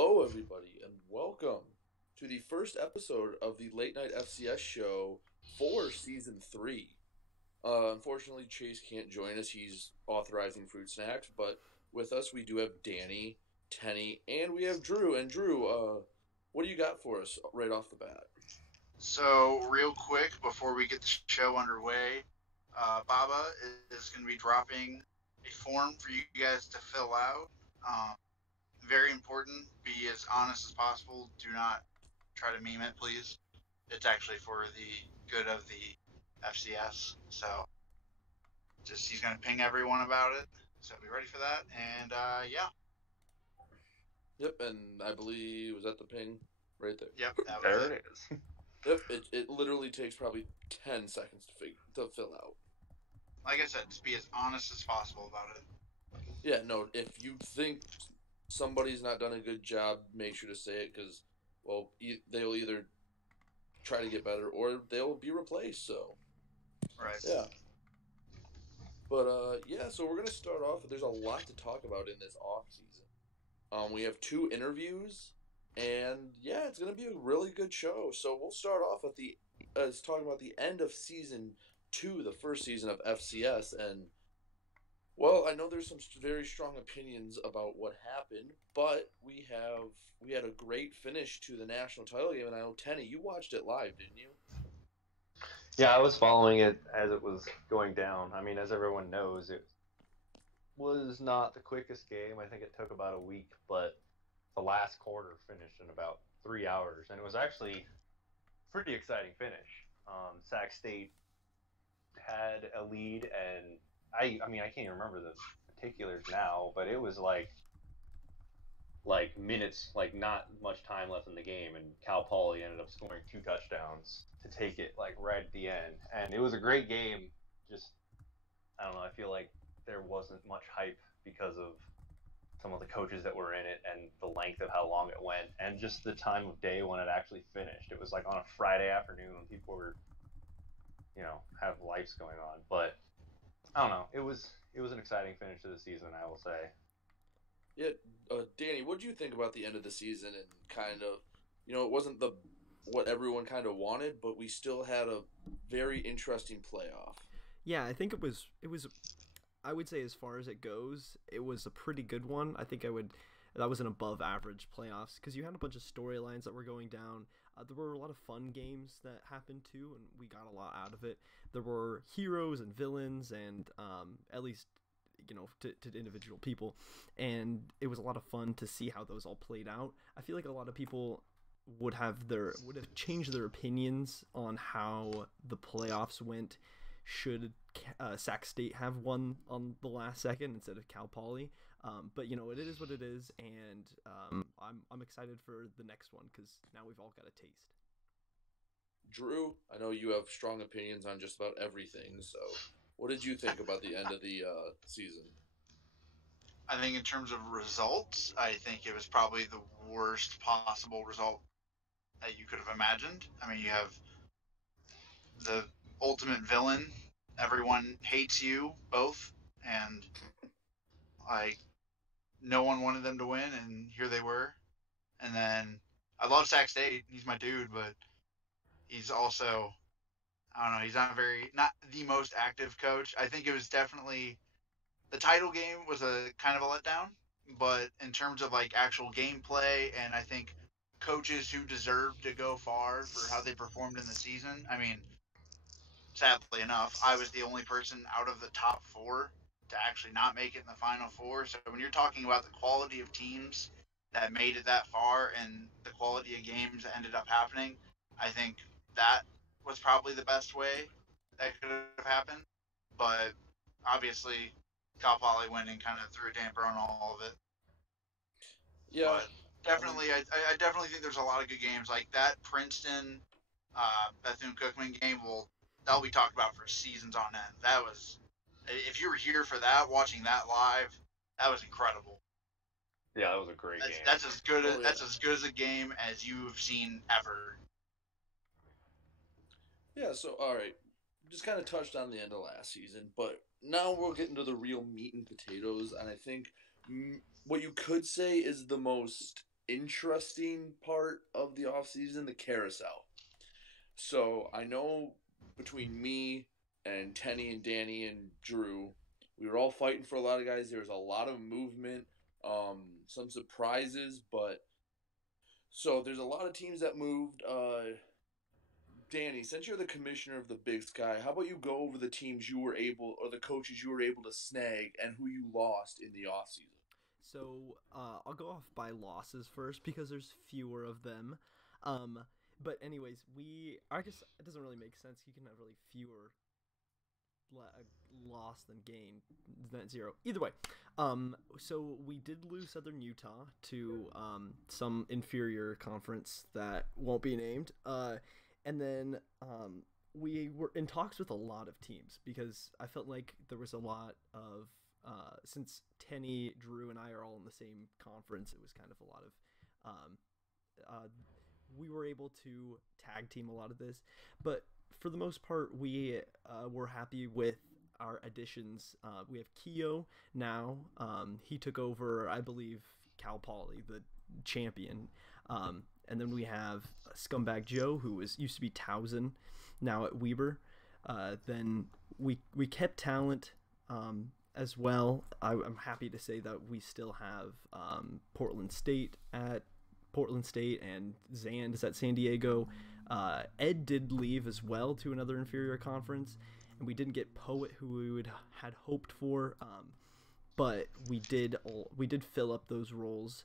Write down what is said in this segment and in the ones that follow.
Hello, everybody, and welcome to the first episode of the Late Night FCS show for season three. Unfortunately, Chase can't join us. He's authorizing fruit snacks, but with us we do have Danny, Tenny, and we have Drew. And Drew, what do you got for us right off the bat? So, real quick, before we get the show underway, Baba is going to be dropping a form for you guys to fill out. Um, Very important. Be as honest as possible. Do not try to meme it, please. It's actually for the good of the FCS. So, just he's going to ping everyone about it. So, be ready for that. And yeah, Yep, and I believe was that the ping right there. yep, that was There it. it is. Yep, it literally takes probably 10 seconds to fill out. Like I said, just be as honest as possible about it. Yeah, no, if you think somebody's not done a good job, make sure to say it because, well, they'll either try to get better or they'll be replaced. So, Right. yeah. But, yeah, so we're going to start off. There's a lot to talk about in this off season. We have two interviews, and yeah, it's going to be a really good show. So we'll start off with talking about the end of season two, the first season of FCS, and well, I know there's some very strong opinions about what happened, but we had a great finish to the national title game, and I know Tenny, you watched it live, didn't you? Yeah, I was following it as it was going down. I mean, as everyone knows, it was not the quickest game. I think it took about a week, but the last quarter finished in about 3 hours, and it was actually a pretty exciting finish. Sac State had a lead, and I mean, I can't even remember the particulars now, but it was like minutes, like not much time left in the game, and Cal Poly ended up scoring two touchdowns to take it like right at the end, and it was a great game. Just I don't know, I feel like there wasn't much hype because of some of the coaches that were in it and the length of how long it went, and just the time of day when it actually finished. It was like on a Friday afternoon when people were, have lives going on, but I don't know. It was an exciting finish to the season, I will say. Yeah, Danny, what do you think about the end of the season and kind of, it wasn't the what everyone kind of wanted, but we still had a very interesting playoff. Yeah, I think it was I would say as far as it goes, it was a pretty good one. I think I would that was an above average playoffs because you had a bunch of storylines that were going down. There were a lot of fun games that happened too, and we got a lot out of it. There were heroes and villains, and at least to individual people, and it was a lot of fun to see how those all played out. I feel like a lot of people would have changed their opinions on how the playoffs went should Sac State have won on the last second instead of Cal Poly. But it is what it is, and I'm excited for the next one because now we've all got a taste. Drew, I know you have strong opinions on just about everything, so what did you think about the end of the season? I think in terms of results, I think it was probably the worst possible result that you could have imagined. I mean, you have the ultimate villain. Everyone hates you both, and like no one wanted them to win, and here they were. And then I love Sac State. He's my dude, but he's also I don't know. He's not the most active coach. I think it was definitely the title game was a kind of a letdown, but in terms of like actual gameplay and I think coaches who deserved to go far for how they performed in the season, I mean, sadly enough, I was the only person out of the top four to actually not make it in the final four. So when you're talking about the quality of teams that made it that far and the quality of games that ended up happening, I think that was probably the best way that could have happened. But obviously, Cal Poly winning kind of threw a damper on all of it. Yeah, But I mean, definitely, I definitely think there's a lot of good games like that Princeton Bethune Cookman game. That'll be talked about for seasons on end. That was, if you were here for that, watching that live, that was incredible. Yeah, that was a great game. That's as good as oh yeah, that's as good as a game as you've seen ever. yeah. So all right, just kind of touched on the end of last season, but now we'll get into the real meat and potatoes, and I think what you could say is the most interesting part of the offseason, the carousel. So I know between me and Tenny and Danny and Drew, we were all fighting for a lot of guys. There was a lot of movement, some surprises, but so there's a lot of teams that moved. Danny, since you're the commissioner of the Big Sky, how about you go over the teams you were able, or the coaches you were able to snag, and who you lost in the offseason? So I'll go off by losses first because there's fewer of them. Um, but anyways, I guess it doesn't really make sense. You can have really fewer loss than gain, than zero. Either way, so we did lose Southern Utah to some inferior conference that won't be named. And then we were in talks with a lot of teams because I felt like there was a lot of since Tenny, Drew, and I are all in the same conference, it was kind of a lot of we were able to tag team a lot of this, but for the most part, we were happy with our additions. We have Keo now. He took over, I believe, Cal Poly, the champion. And then we have Scumbag Joe, who used to be Towson, now at Weber. Then we kept talent as well. I'm happy to say that we still have Portland State and Zand is at San Diego. Ed did leave as well to another inferior conference, and we didn't get Poet, who we had hoped for. But we did fill up those roles,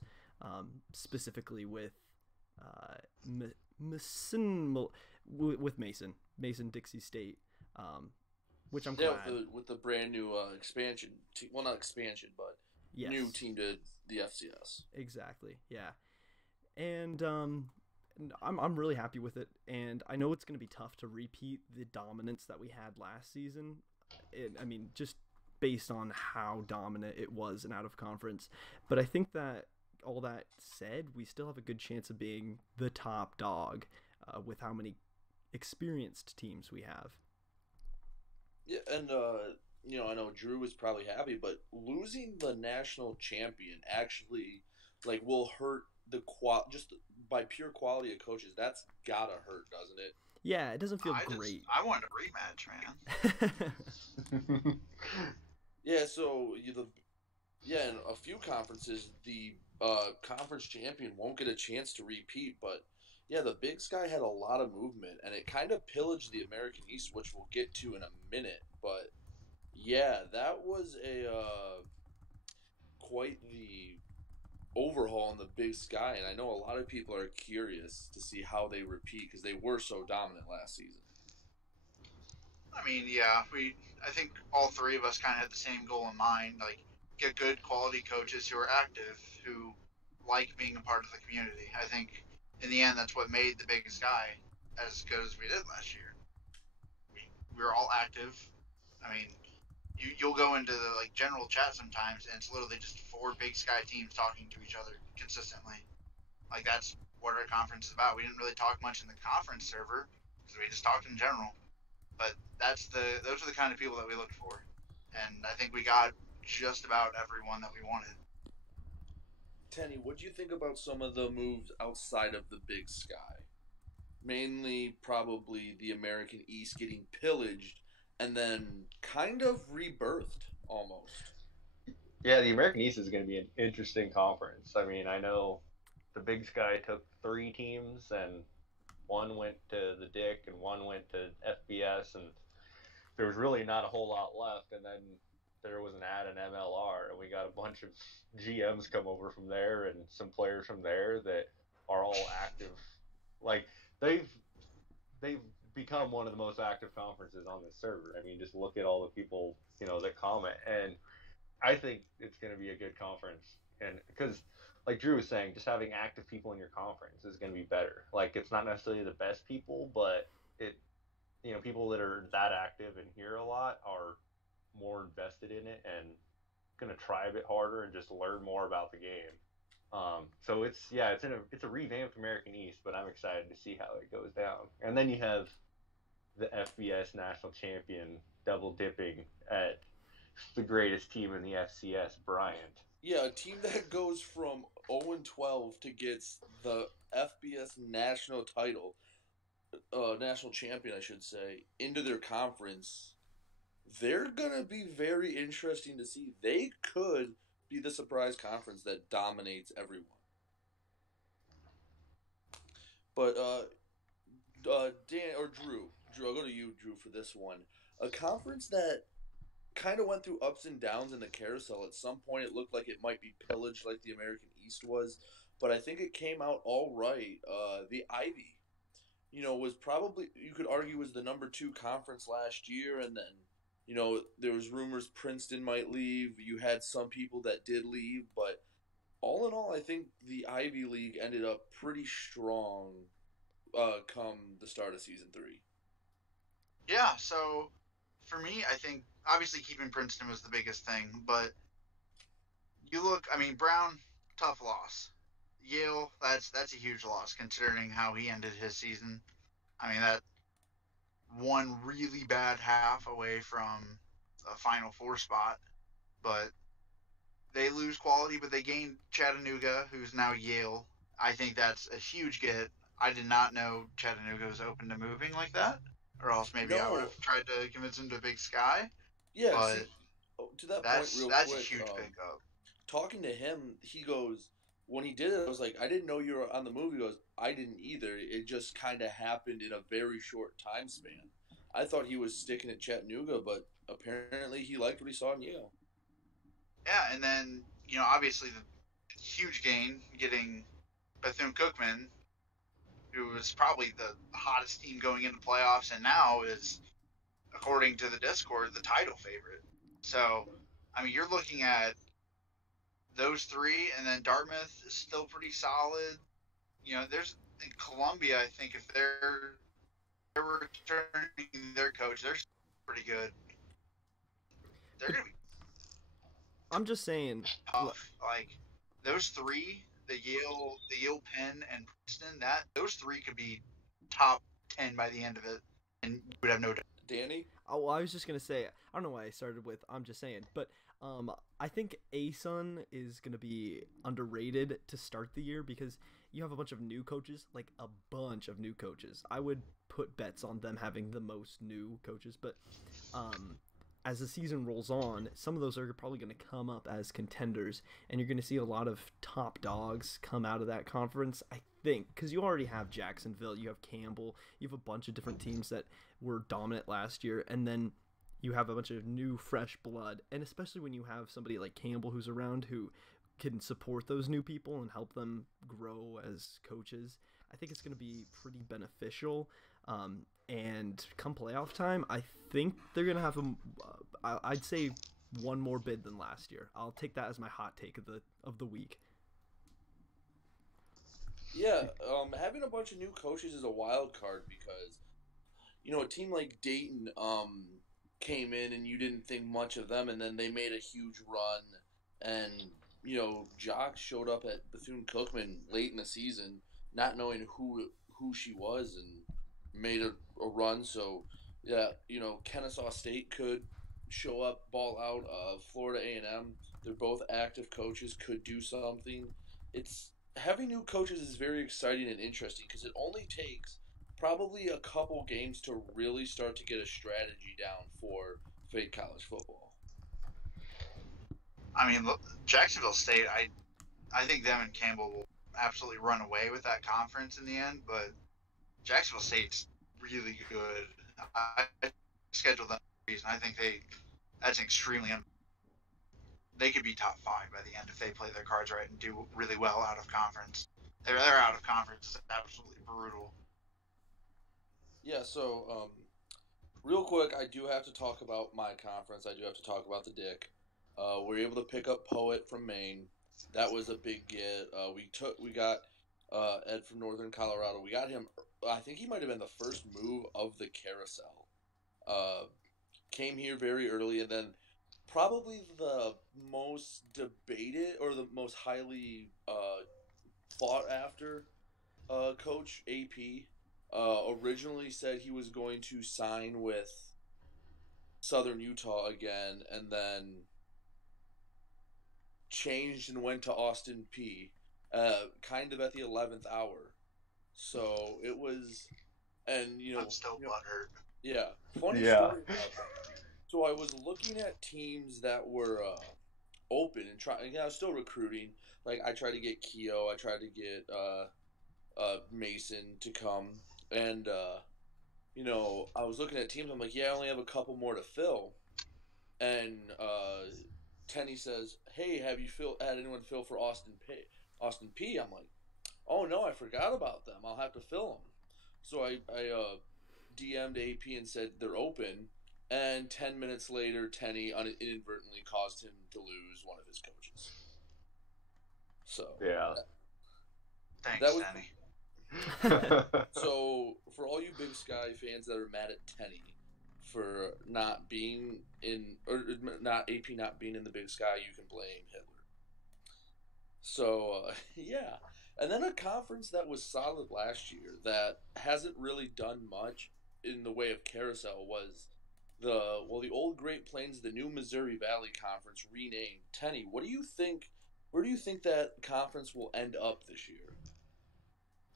specifically with Mason Dixie State, which I'm glad. With the brand new expansion, well, not expansion, but yes. New team to the FCS. Exactly, yeah. And I'm really happy with it, and I know it's going to be tough to repeat the dominance that we had last season. I mean, just based on how dominant it was in out of conference. But I think that all that said, we still have a good chance of being the top dog with how many experienced teams we have. Yeah, and I know Drew was probably happy, but losing the national champion actually will hurt the just by pure quality of coaches. That's gotta hurt, doesn't it? Yeah, it doesn't feel great. I wanted a rematch, man. Yeah, so in a few conferences, the conference champion won't get a chance to repeat, but yeah, the Big Sky had a lot of movement, and it kind of pillaged the American East, which we'll get to in a minute. But yeah, that was quite the overhaul in the Big Sky, and I know a lot of people are curious to see how they repeat because they were so dominant last season. I mean, yeah, I think all three of us kind of had the same goal in mind, get good quality coaches who are active, who like being a part of the community. I think in the end, that's what made the Big Sky as good as we did last year. We were all active. I mean, you'll go into the general chat sometimes, and it's literally just 4 Big Sky teams talking to each other consistently. That's what our conference is about. We didn't really talk much in the conference server because we just talked in general. But those are the kind of people that we looked for, and I think we got just about everyone that we wanted. Tenny, what do you think about some of the moves outside of the Big Sky? Mainly, probably the American East getting pillaged and then kind of rebirthed almost. Yeah, the American East is going to be an interesting conference. I mean, I know the Big Sky took 3 teams, and one went to the Dick and one went to FBS, and there was really not a whole lot left. And then there was an ad in MLR, and we got a bunch of GMs come over from there and some players from there that are all active. They've become one of the most active conferences on this server. I mean, just look at all the people that comment, and I think it's going to be a good conference. And because, like Drew was saying, just having active people in your conference is going to be better. It's not necessarily the best people, but people that are that active and hear a lot are more invested in it and going to try a bit harder and just learn more about the game. So it's a revamped American East, but I'm excited to see how it goes down. And then you have the FBS national champion double dipping at the greatest team in the FCS, Bryant. Yeah, a team that goes from 0-12 to gets the FBS national title, national champion, I should say, into their conference. They're gonna be very interesting to see. They could be the surprise conference that dominates everyone. But Dan or Drew, I'll go to you, Drew, for this one. A conference that kind of went through ups and downs in the carousel. At some point, it looked like it might be pillaged, like the American East was, but I think it came out all right. The Ivy, was probably, you could argue, was the number two conference last year, and then there was rumors Princeton might leave. You had some people that did leave, but all in all, I think the Ivy League ended up pretty strong. Come the start of season three. Yeah, so for me, I think obviously keeping Princeton was the biggest thing, but you look, I mean, Brown, tough loss. Yale, that's a huge loss considering how he ended his season. I mean, that one really bad half away from a Final Four spot, but they lose quality, but they gain Chattanooga, who's now Yale. I think that's a huge get. I did not know Chattanooga was open to moving like that, or else maybe I would No, have tried to convince him to Big Sky. yeah. But See, to that point, that's real that's a quick. huge pickup. Talking to him, he goes, when he did it, I was like, I didn't know you were on the move. He goes, I didn't either. It just kind of happened in a very short time span. I thought he was sticking at Chattanooga, but apparently he liked what he saw in Yale. Yeah, and then obviously the huge gain getting Bethune Cookman, who was probably the hottest team going into playoffs, and now is, according to the Discord, the title favorite. So, I mean, you're looking at those three, and then Dartmouth is still pretty solid. There's in Columbia. I think if they're returning their coach, they're pretty good. They're But gonna be I'm just saying, tough. Like those three, the Yale Penn, and Princeton. Those three could be top 10 by the end of it, and you would have no doubt. Danny? oh, I was just gonna say, I don't know why I started with I'm just saying, but I think ASUN is gonna be underrated to start the year because you have a bunch of new coaches, like a bunch of new coaches. I would put bets on them having the most new coaches, but um, as the season rolls on, some of those are probably going to come up as contenders, and you're going to see a lot of top dogs come out of that conference. I think because you already have Jacksonville, you have Campbell, you have a bunch of different teams that were dominant last year, and then you have a bunch of new fresh blood, and especially when you have somebody like Campbell who's around who can support those new people and help them grow as coaches. I think it's going to be pretty beneficial. And come playoff time, I think they're gonna have I'd say one more bid than last year. I'll take that as my hot take of the week. Yeah, having a bunch of new coaches is a wild card because a team like Dayton came in and you didn't think much of them, and then they made a huge run, and Jock showed up at Bethune Cookman late in the season, not knowing who she was, and made a run. So yeah, Kennesaw State could show up, ball out. Florida A&M, they're both active coaches, could do something. It's Having new coaches is very exciting and interesting because it only takes probably a couple games to really start to get a strategy down for fake college football. I mean, look, Jacksonville State. I think them and Campbell will absolutely run away with that conference in the end, but Jacksonville State's really good. I scheduled them for a reason. I think that's extremely. They could be top five by the end if they play their cards right and do really well out of conference. They're out of conference is absolutely brutal. Yeah, so real quick, I do have to talk about my conference. I do have to talk about the Dick. We were able to pick up Poet from Maine. That was a big get. We got Ed from Northern Colorado. We got him. I think he might have been the first move of the carousel. Uh, Came here very early, and then probably the most debated or the most highly fought after coach AP originally said he was going to sign with Southern Utah again, and then changed and went to Austin P, kind of at the 11th hour. So it was, and I'm still butthurt. yeah, funny Yeah. story about that. So I was looking at teams that were open and trying. Yeah, I was still recruiting. Like I tried to get Keo, I tried to get Mason to come, and I was looking at teams. I'm like, yeah, I only have a couple more to fill, and Tenny says, "Hey, have you had anyone fill for Austin P?" Austin P. I'm like, "Oh no, I forgot about them. I'll have to fill them." So I DM'd AP and said they're open, and 10 minutes later, Tenny inadvertently caused him to lose one of his coaches. So Yeah. that Thanks, was Danny. so for all you Big Sky fans that are mad at Tenny for not being in or not AP not being in the Big Sky, you can blame Hitler. So yeah, and then a conference that was solid last year that hasn't really done much in the way of carousel was the old Great Plains, the new Missouri Valley Conference renamed. Tenny, what do you think? Where do you think that conference will end up this year?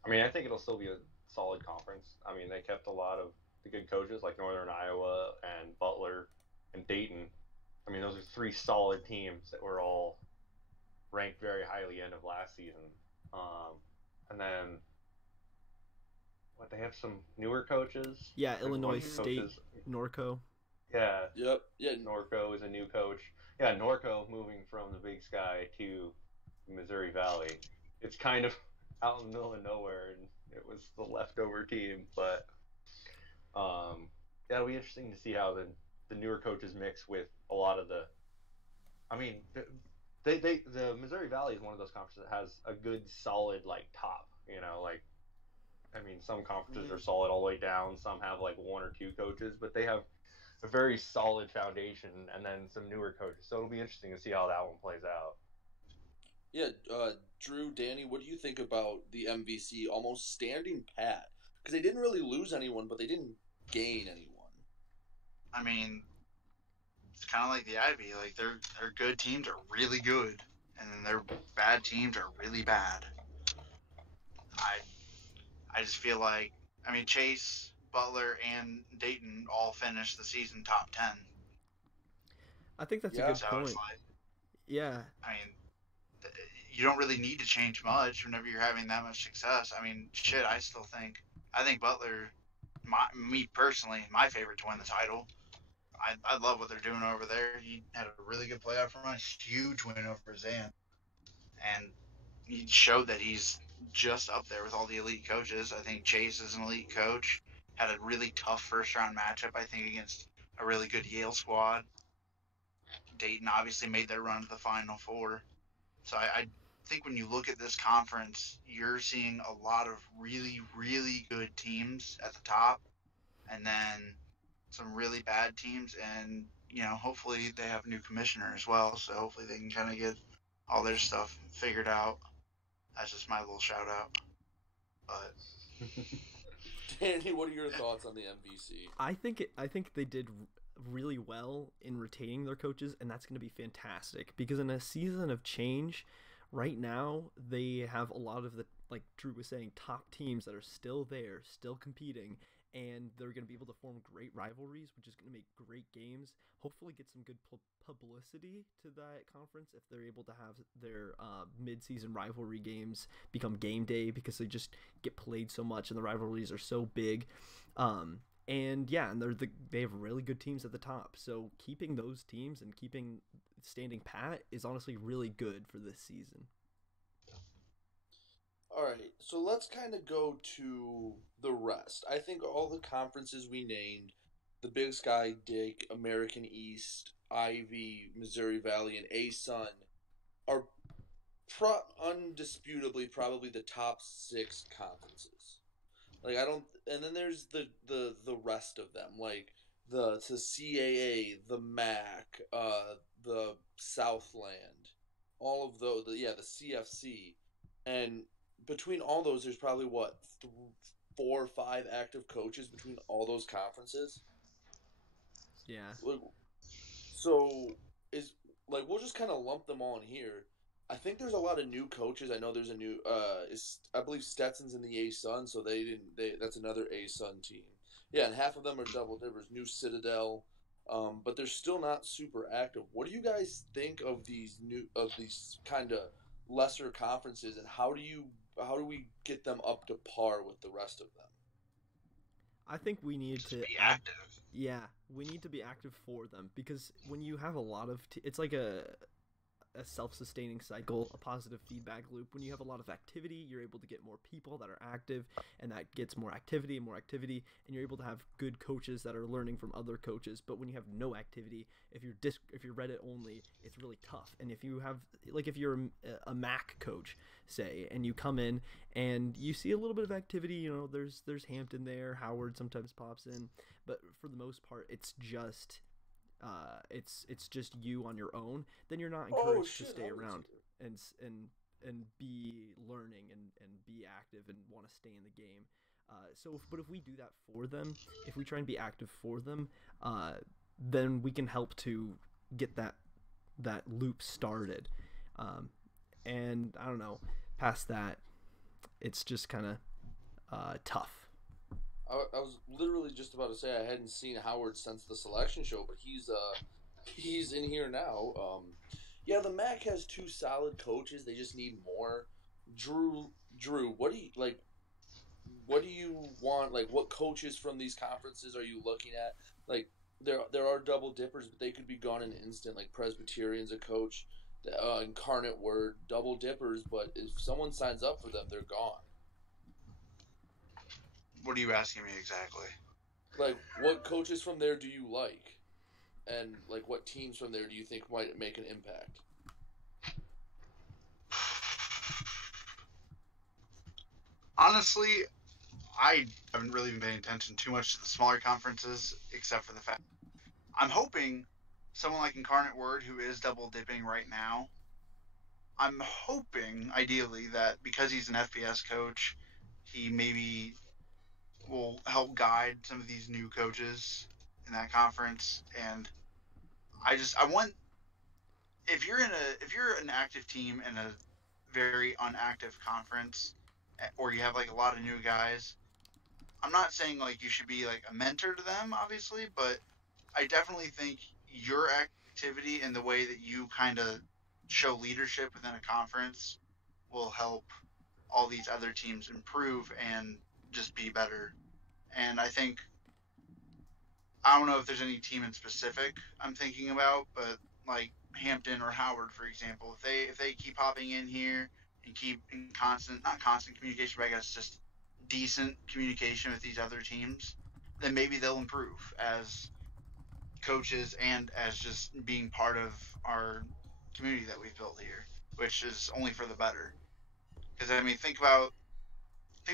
I mean, I think it'll still be a solid conference. I mean, they kept a lot of the good coaches like Northern Iowa and Butler and Dayton. I mean, those are three solid teams that were all ranked very highly end of last season. And then what, they have some newer coaches. Yeah, There's a Illinois bunch of State, coaches. Norco. Yeah, Yep. Yeah. Norco is a new coach. Yeah, Norco moving from the Big Sky to Missouri Valley. It's kind of out in the middle of nowhere, and it was the leftover team. But yeah, it'll be interesting to see how the newer coaches mix with a lot of the. I mean, the Missouri Valley is one of those conferences that has a good solid like top. Like I mean, some conferences are solid all the way down. Some have like one or two coaches, but they have a very solid foundation and then some newer coaches. So it'll be interesting to see how that one plays out. Yeah, Drew, Danny, what do you think about the MVC almost standing pat? Because they didn't really lose anyone, but they didn't gain anyone. I mean, it's kind of like the Ivy. Like their good teams are really good, and then their bad teams are really bad. I I just feel like, I mean, Chase, Butler, and Dayton all finished the season top 10. I think that's a Yeah. good So it's point. like, Yeah, I mean, you don't really need to change much whenever you're having that much success. I mean, shit, I think Butler, me personally, my favorite to win the title. I love what they're doing over there. He had a really good playoff run, a huge win over Zan, and he showed that he's just up there with all the elite coaches. I think Chase is an elite coach. Had a really tough first round matchup, I think, against a really good Yale squad. Dayton obviously made their run to the Final Four. So I think when you look at this conference, you're seeing a lot of really, really good teams at the top, and then some really bad teams. And, hopefully they have a new commissioner as well. So hopefully they can kind of get all their stuff figured out. That's just my little shout out. But Danny, what are your thoughts on the MVC? I think they did really well in retaining their coaches, and that's going to be fantastic because in a season of change, right now they have a lot of the, like Drew was saying, top teams that are still there, still competing, and they're going to be able to form great rivalries, which is going to make great games. Hopefully, get some good publicity to that conference if they're able to have their mid-season rivalry games become game day because they just get played so much and the rivalries are so big. And yeah, and they have really good teams at the top. So keeping those teams and keeping standing pat is honestly really good for this season. All right, so let's kind of go to the rest. I think all the conferences we named, the Big Sky, Dick, American East, Ivy, Missouri Valley, and ASUN, are undisputably probably the top six conferences. Like I don't, and then there's the rest of them, like the CAA, the MAC, the Southland, all of those. The CFC, and between all those, there's probably what 4 or 5 active coaches between all those conferences. Yeah. Like, so is like we'll just kind of lump them all in here. I think there's a lot of new coaches. I know there's a new I believe Stetson's in the A Sun, so that's another A Sun team. Yeah, and half of them are double dippers. New Citadel, but they're still not super active. What do you guys think of these kind of lesser conferences, and how do we get them up to par with the rest of them? I think we need Just to be add. active. Yeah, we need to be active for them because when you have a lot of, it's like a self-sustaining cycle, a positive feedback loop. When you have a lot of activity, you're able to get more people that are active, and that gets more activity and more activity, and you're able to have good coaches that are learning from other coaches. But when you have no activity, if you're Reddit only, it's really tough. And if you have, like, if you're a Mac coach, say, and you come in and you see a little bit of activity, there's Hampton there, Howard sometimes pops in, but for the most part, it's just you on your own, then you're not Oh encouraged to shit! stay I was around and be learning and be active and want to stay in the game. But if we do that for them, if we try and be active for them, then we can help to get that loop started. And I don't know, past that, it's just kind of tough. I was literally just about to say I hadn't seen Howard since the selection show, but he's in here now. Yeah, the MAC has two solid coaches. They just need more. Drew, what do you like? What do you want? Like, what coaches from these conferences are you looking at? Like, there are double dippers, but they could be gone in an instant. Like Presbyterian's a coach, Incarnate Word, double dippers, but if someone signs up for them, they're gone. What are you asking me exactly? Like, what coaches from there do you like? And, like, what teams from there do you think might make an impact? Honestly, I haven't really been paying attention too much to the smaller conferences, except for the fact I'm hoping someone like Incarnate Word, who is double dipping right now, I'm hoping, ideally, that because he's an FBS coach, he maybe will help guide some of these new coaches in that conference. And I want, if you're an active team in a very unactive conference, or you have like a lot of new guys, I'm not saying like you should be like a mentor to them, obviously, but I definitely think your activity and the way that you kind of show leadership within a conference will help all these other teams improve and just be better. And I don't know if there's any team in specific I'm thinking about, but like Hampton or Howard, for example, if they keep hopping in here and keep in constant, not constant communication, but I guess just decent communication with these other teams, then maybe they'll improve as coaches and as just being part of our community that we've built here, which is only for the better. Because I mean, think about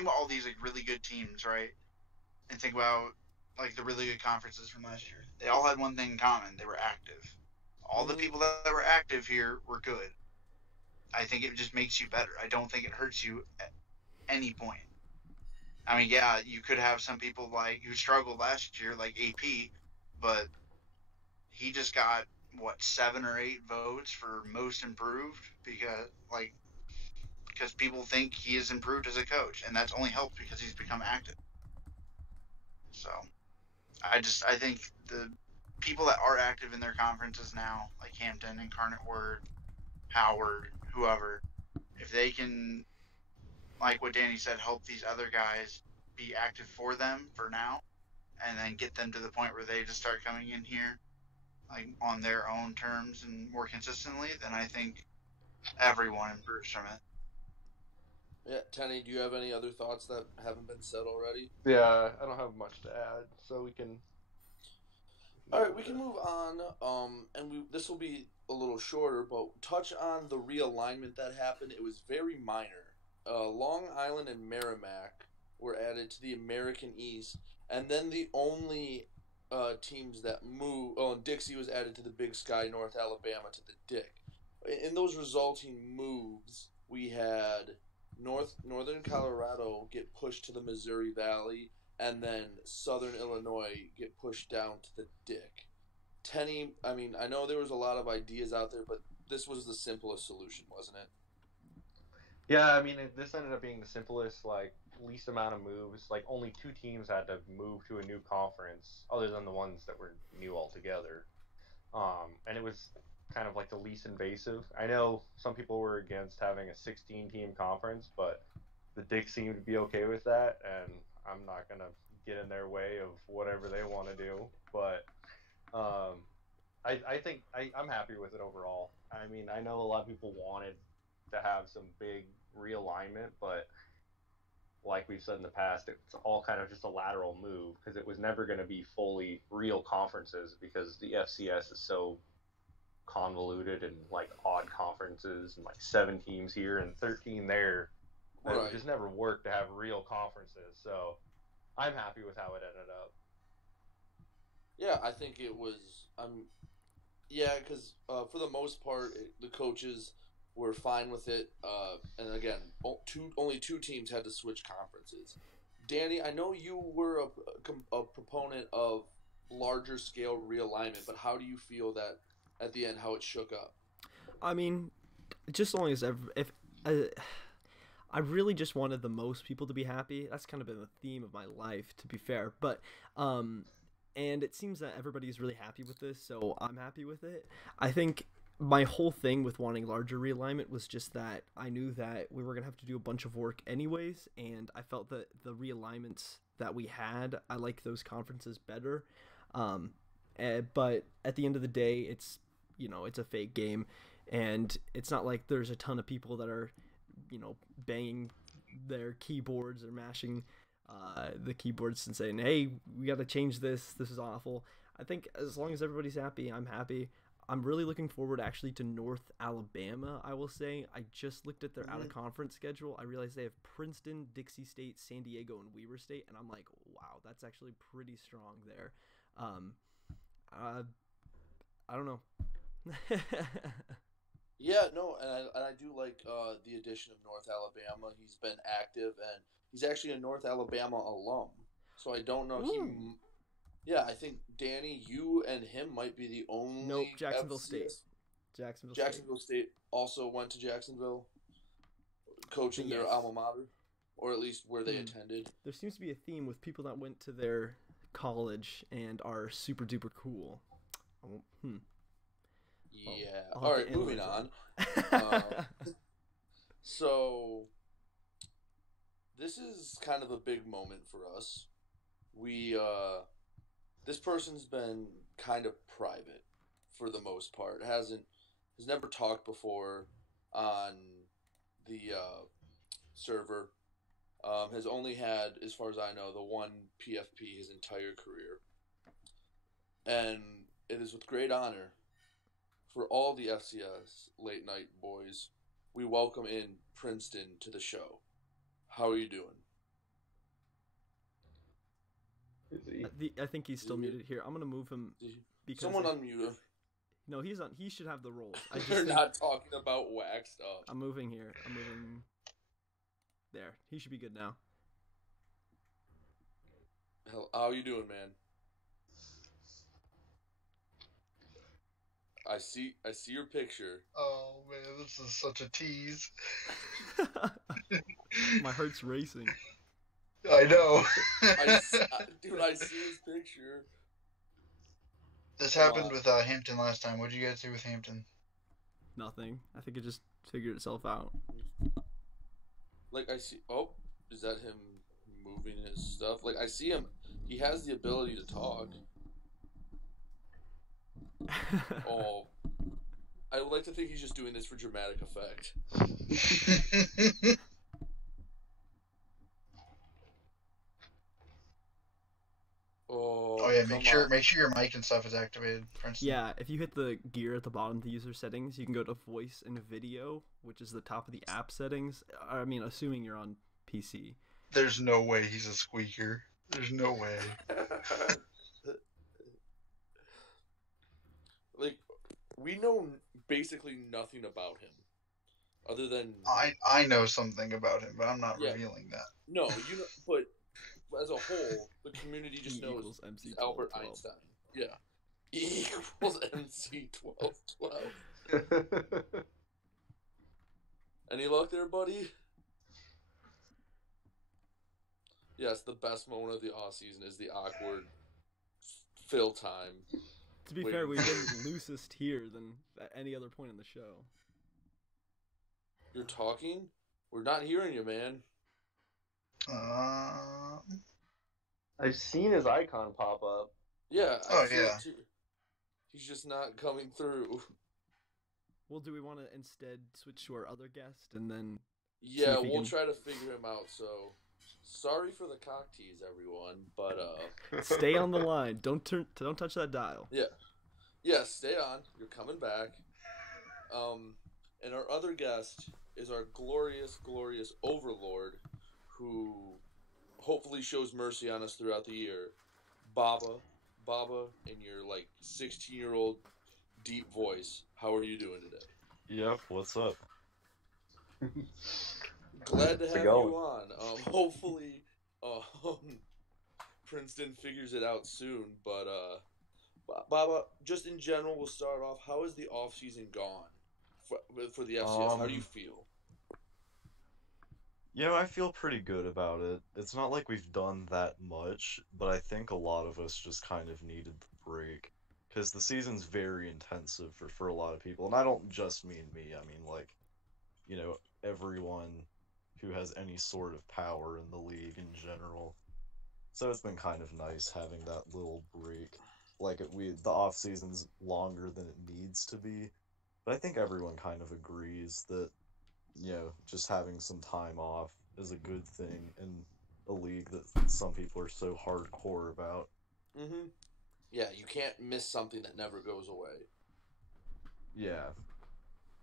all these like really good teams, right? And think about like the really good conferences from last year. They all had one thing in common: they were active. All the Mm-hmm. people that were active here were good. I think it just makes you better. I don't think it hurts you at any point. I mean, yeah, you could have some people like who struggled last year, like AP, but he just got what 7 or 8 votes for most improved because people think he has improved as a coach, and that's only helped because he's become active. So I think the people that are active in their conferences now, like Hampton, Incarnate Word, Howard, whoever, if they can, like what Danny said, help these other guys be active for them for now, and then get them to the point where they just start coming in here like on their own terms and more consistently, then I think everyone improves from it. Yeah, Tenny, do you have any other thoughts that haven't been said already? Yeah, I don't have much to add, so we can. All right, we can move on. And this will be a little shorter, but touch on the realignment that happened. It was very minor. Long Island and Merrimack were added to the American East, and then the only teams that moved. Oh, and Dixie was added to the Big Sky, North Alabama to the Dick. In those resulting moves, we had Northern Colorado get pushed to the Missouri Valley, and then Southern Illinois get pushed down to the Dick. Tenny, I mean, I know there was a lot of ideas out there, but this was the simplest solution, wasn't it? Yeah, I mean, this ended up being the simplest, like, least amount of moves. Like, only 2 teams had to move to a new conference, other than the ones that were new altogether. And it was kind of like the least invasive. I know some people were against having a 16-team conference, but the Dicks seemed to be okay with that, and I'm not gonna get in their way of whatever they want to do. But I think I'm happy with it overall. I mean, I know a lot of people wanted to have some big realignment, but like we've said in the past, it's all kind of just a lateral move because it was never going to be fully real conferences because the FCS is so convoluted and like odd conferences and like 7 teams here and 13 there that it would Right. just never work to have real conferences. So I'm happy with how it ended up. Yeah, I think it was. Yeah, because for the most part, the coaches were fine with it. And again, only 2 teams had to switch conferences. Danny, I know you were a proponent of larger scale realignment, but how do you feel that at the end how it shook up? I mean, just as long as if I really just wanted the most people to be happy. That's kind of been the theme of my life, to be fair. But and it seems that everybody's really happy with this, so I'm happy with it. I think my whole thing with wanting larger realignment was just that I knew that we were gonna have to do a bunch of work anyways, and I felt that the realignments that we had, I like those conferences better. But at the end of the day, it's a fake game, and it's not like there's a ton of people that are banging their keyboards or mashing the keyboards and saying, hey, we got to change this is awful. I think as long as everybody's happy, I'm happy. I'm really looking forward actually to North Alabama. I will say I just looked at their out of conference schedule. I realized they have Princeton, Dixie State, San Diego, and Weber State, and I'm like, wow, that's actually pretty strong there. I don't know. Yeah, no, and I do like the addition of North Alabama. He's been active, and he's actually a North Alabama alum. So I don't know. Ooh. Yeah, I think Danny, you and him might be the only. Nope, Jacksonville FCS. State. Jacksonville State also went to Jacksonville, coaching their Yes. alma mater, or at least where they attended. There seems to be a theme with people that went to their college and are super duper cool. Yeah. I'll All have right, to moving on. analyze So this is kind of a big moment for us. This person's been kind of private for the most part. Has never talked before on the server. Has only had, as far as I know, the one PFP his entire career. And it is with great honor for all the FCS late night boys, we welcome in Princeton to the show. How are you doing? I think he's still muted here. I'm gonna move him because Someone unmute him. No, he's on. He should have the roles. They're not talking about waxed up. I'm moving here. I'm moving. There. He should be good now. How you doing, man? I see your picture. Oh man, this is such a tease. My heart's racing. I know. Dude, I see his picture. This happened with Hampton last time. What did you guys do with Hampton? Nothing. I think it just figured itself out. Like I see. Oh, is that him moving his stuff? Like I see him. He has the ability to talk. Oh, I would like to think he's just doing this for dramatic effect. Oh yeah, make sure your mic and stuff is activated, Princeton. Yeah, if you hit the gear at the bottom of the user settings, you can go to voice and video, which is the top of the app settings. I mean, assuming you're on PC. There's no way he's a squeaker. There's no way. Like, we know basically nothing about him, other than I know something about him, but I'm not revealing that. No, but as a whole, the community just knows MC Albert 12. Einstein. Yeah, equals MC 1212. Any luck there, buddy? Yes, the best moment of the off season is the awkward fill time. To be Wait. fair, we've been loosest here than at any other point in the show. You're talking? We're not hearing you, man. I've seen his icon pop up. Yeah, I Oh, see yeah. it too. He's just not coming through. Well, do we want to instead switch to our other guest and then? Yeah, if he we'll can- try to figure him out. So, sorry for the cock tease, everyone. But Stay on the line. Don't touch that dial. yeah, stay on. You're coming back. And our other guest is our glorious, glorious overlord, who hopefully shows mercy on us throughout the year. Baba, in your 16-year-old deep voice. How are you doing today? Yep, what's up? Glad to How's it have going? you on. Hopefully, Princeton figures it out soon. But Baba, just in general, we'll start off. How has the off season gone for the FCS? How do you feel? Yeah, I feel pretty good about it. It's not like we've done that much, but I think a lot of us just kind of needed the break. Because the season's very intensive for a lot of people. And I don't just mean me, I mean, everyone who has any sort of power in the league in general. So it's been kind of nice having that little break. The off season's longer than it needs to be, but I think everyone kind of agrees that just having some time off is a good thing in a league that some people are so hardcore about. Mm-hmm. Yeah, you can't miss something that never goes away. Yeah.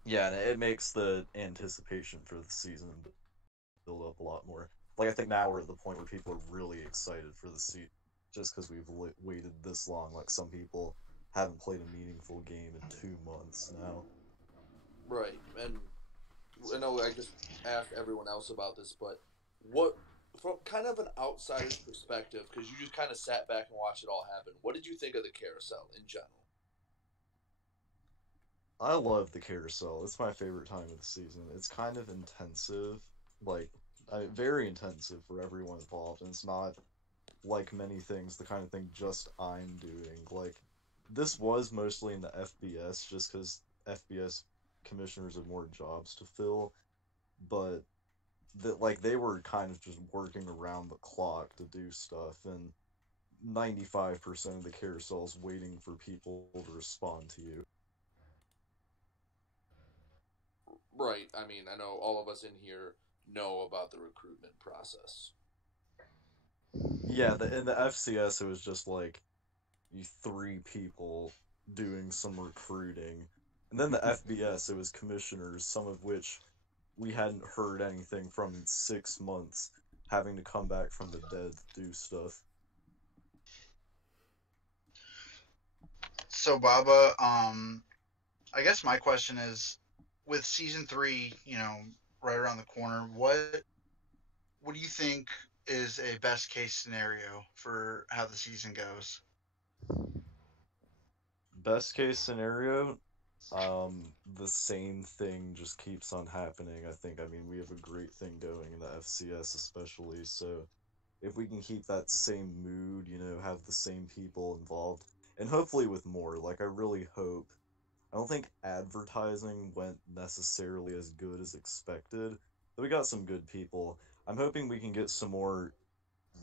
Yeah, and it makes the anticipation for the season build up a lot more. I think now we're at the point where people are really excited for the season just because we've waited this long. Some people haven't played a meaningful game in 2 months now. Right, and I know I just asked everyone else about this, but what, from kind of an outsider's perspective, because you just kind of sat back and watched it all happen, what did you think of the carousel in general? I love the carousel. It's my favorite time of the season. It's kind of intensive, very intensive for everyone involved, and it's not like many things the kind of thing just I'm doing. This was mostly in the FBS, just because FBS commissioners have more jobs to fill, but they were kind of just working around the clock to do stuff, and 95% of the carousel's waiting for people to respond to you. Right, I mean, I know all of us in here know about the recruitment process. Yeah, in the FCS, it was just you 3 people doing some recruiting. And then the FBS, it was commissioners, some of which we hadn't heard anything from in 6 months, having to come back from the dead to do stuff. So, Baba, I guess my question is, with season 3, right around the corner, what do you think is a best case scenario for how the season goes? Best case scenario, the same thing just keeps on happening, I think. I mean, we have a great thing going in the FCS especially, so if we can keep that same mood, have the same people involved, and hopefully with more, I really hope. I don't think advertising went necessarily as good as expected, but we got some good people. I'm hoping we can get some more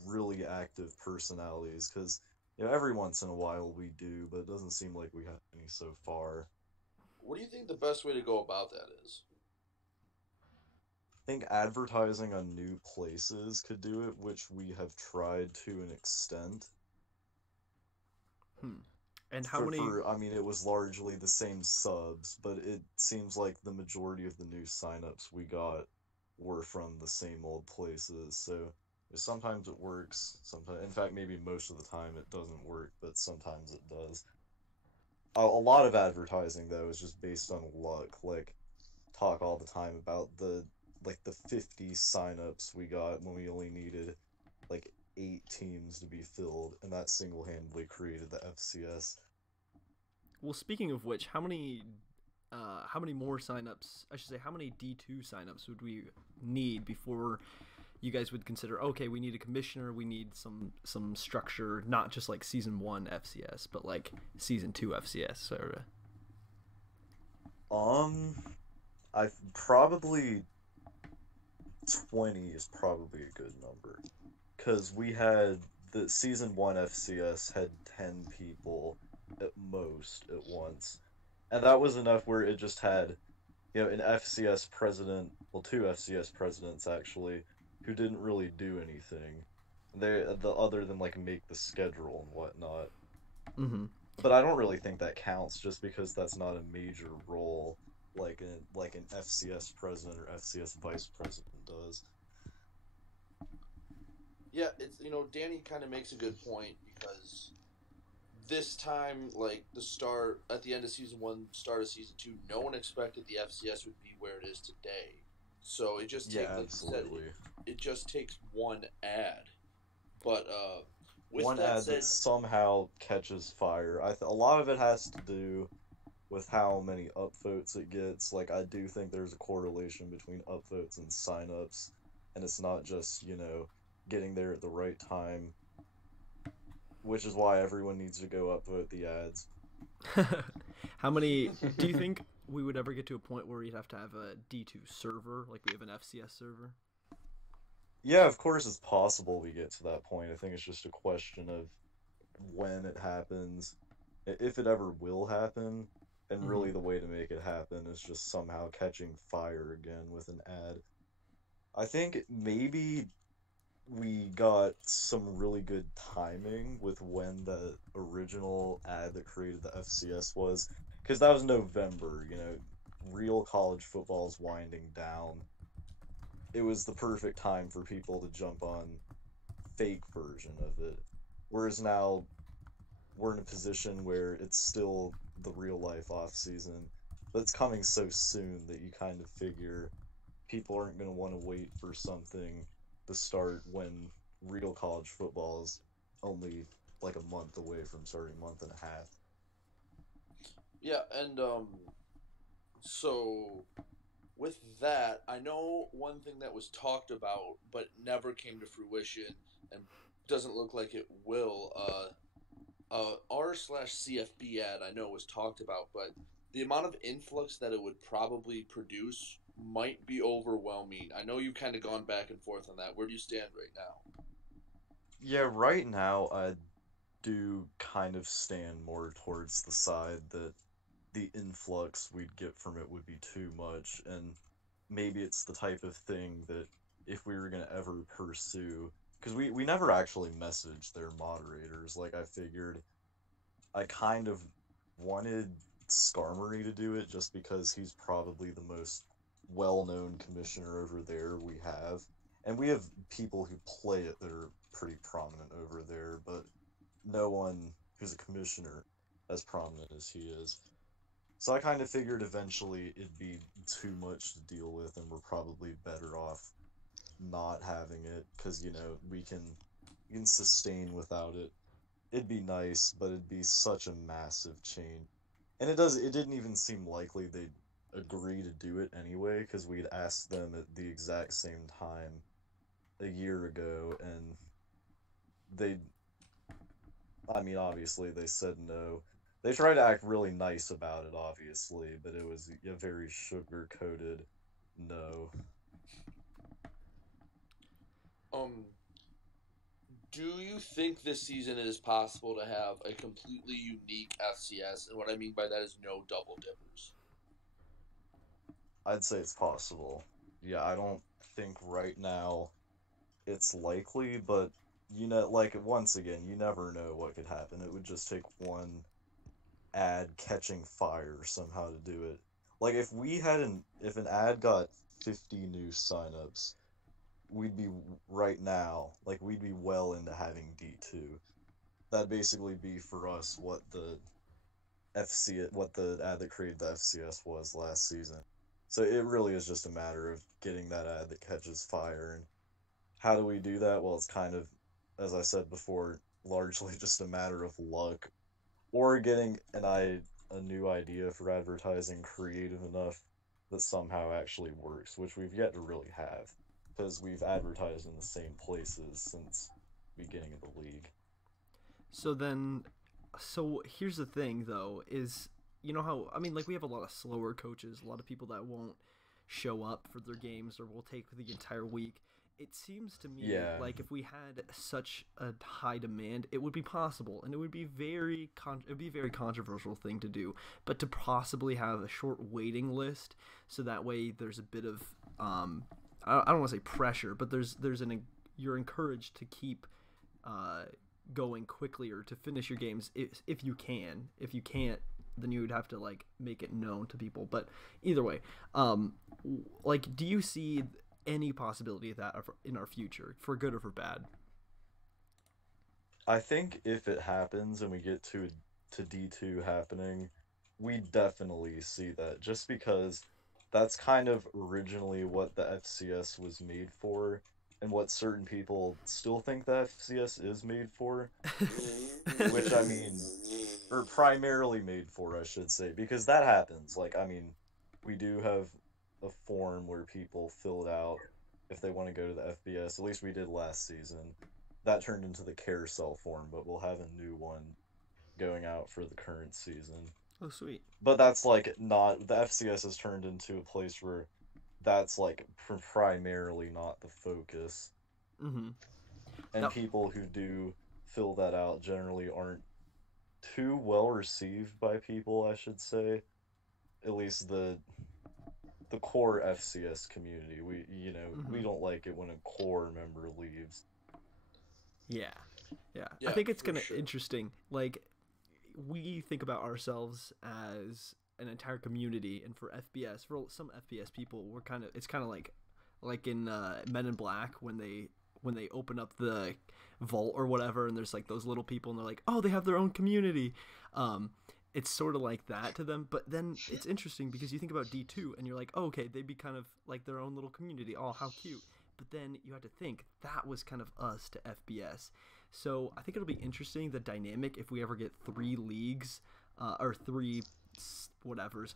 really active personalities, because every once in a while we do, but it doesn't seem like we have any so far. What do you think the best way to go about that is? I think advertising on new places could do it, which we have tried to an extent. And how many? I mean, it was largely the same subs, but it seems like the majority of the new signups we got were from the same old places. So sometimes it works. Sometimes, in fact, maybe most of the time it doesn't work, but sometimes it does. A lot of advertising though is just based on luck. Talk all the time about the 50 signups we got when we only needed 8 teams to be filled, and that single-handedly created the FCS. Well, speaking of which, how many more signups? I should say, how many D2 signups would we need before you guys would consider? Okay, we need a commissioner. We need some structure, not just like season one FCS, but like season two FCS. So, Um, I probably 20 is probably a good number. Because we had the season 1 FCS had 10 people at most at once. And that was enough where it just had, an FCS president, well, two FCS presidents actually, who didn't really do anything. Other than like make the schedule and whatnot. mm-hmm. But I don't really think that counts just because that's not a major role like an FCS president or FCS vice president does. Yeah, it's Danny kind of makes a good point because this time, like the start at the end of season one, start of season two, no one expected the FCS would be where it is today. So it just Yeah, takes, like you said, absolutely. it just takes one ad. But with One that ad that said, somehow catches fire. A lot of it has to do with how many upvotes it gets. Like I do think there's a correlation between upvotes and signups, and it's not just getting there at the right time, which is why everyone needs to go upvote the ads. How many do you think we would ever get to a point where we'd have to have a D2 server, like we have an FCS server? Yeah, of course it's possible we get to that point. I think it's just a question of when it happens, if it ever will happen, and Mm-hmm. really the way to make it happen is just somehow catching fire again with an ad. I think maybe we got some really good timing with when the original ad that created the FCS was, because that was November, real college football is winding down. It was the perfect time for people to jump on fake version of it. Whereas now we're in a position where it's still the real life off season, but it's coming so soon that you kind of figure people aren't going to want to wait for something to start when real college football is only like a month away from starting, a month and a half. yeah, and so with that, I know one thing that was talked about but never came to fruition and doesn't look like it will. R/CFB ad I know was talked about, but the amount of influx that it would probably produce might be overwhelming. I know you've kind of gone back and forth on that. Where do you stand right now? Yeah, right now I do kind of stand more towards the side that the influx we'd get from it would be too much, and maybe it's the type of thing that if we were going to ever pursue, because we never actually messaged their moderators. Like I figured I kind of wanted Skarmory to do it just because he's probably the most well-known commissioner over there we have. And we have people who play it that are pretty prominent over there, but no one who's a commissioner as prominent as he is. So I kind of figured eventually it'd be too much to deal with, and we're probably better off not having it because we can sustain without it. It'd be nice, but it'd be such a massive change. And it didn't even seem likely they'd agree to do it anyway, because we'd asked them at the exact same time a year ago, and they, I mean, obviously they said no. They tried to act really nice about it, obviously, but it was a very sugar-coated no. Um, do you think this season it is possible to have a completely unique FCS? And what I mean by that is no double dippers. I'd say it's possible. Yeah, I don't think right now it's likely, but like once again, you never know what could happen. It would just take one ad catching fire somehow to do it. Like if an ad got 50 new signups, we'd be right now, like we'd be well into having D2. That'd basically be for us what the ad that created the FCS was last season. So it really is just a matter of getting that ad that catches fire. And how do we do that? Well, it's kind of, as I said before, largely just a matter of luck or getting an a new idea for advertising creative enough that somehow actually works, which we've yet to really have, because we've advertised in the same places since beginning of the league. So then, so here's the thing though, is you know how I mean, like we have a lot of slower coaches, a lot of people that won't show up for their games or will take the entire week. It seems to me Yeah, like if we had such a high demand, it would be possible, and it would be it would be a very controversial thing to do. But to possibly have a short waiting list, so that way there's a bit of I don't want to say pressure, but there's an you're encouraged to keep uh, going quickly or to finish your games if you can. If you can't, then you would have to like make it known to people. But either way, like, do you see any possibility of that in our future, for good or for bad? I think if it happens and we get to D2 happening, we definitely see that just because that's kind of originally what the FCS was made for and what certain people still think the FCS is made for, which I mean, or primarily made for, I should say, because that happens. Like, I mean, we do have a form where people fill it out if they want to go to the FBS. At least we did last season. That turned into the carousel form, but we'll have a new one going out for the current season. Oh, sweet. But that's like not the FCS has turned into a place where that's like primarily not the focus, Mm-hmm. and Now, people who do fill that out generally aren't too well received by people, I should say. At least the core FCS community. We mm-hmm. don't like it when a core member leaves. Yeah, yeah. I Yeah, think it's for kind of sure. interesting. Like, we think about ourselves as an entire community, and for FBS, for some FBS people, we're kind of it's kind of like in Men in Black when they open up the vault or whatever, and there's like those little people, and they're like, oh, they have their own community. Um, it's sort of like that to them, but then it's interesting because you think about D2 and you're like, oh, okay, they'd be kind of like their own little community. Oh, how cute. But then you have to think that was kind of us to FBS. So I think it'll be interesting the dynamic if we ever get three leagues or three whatevers,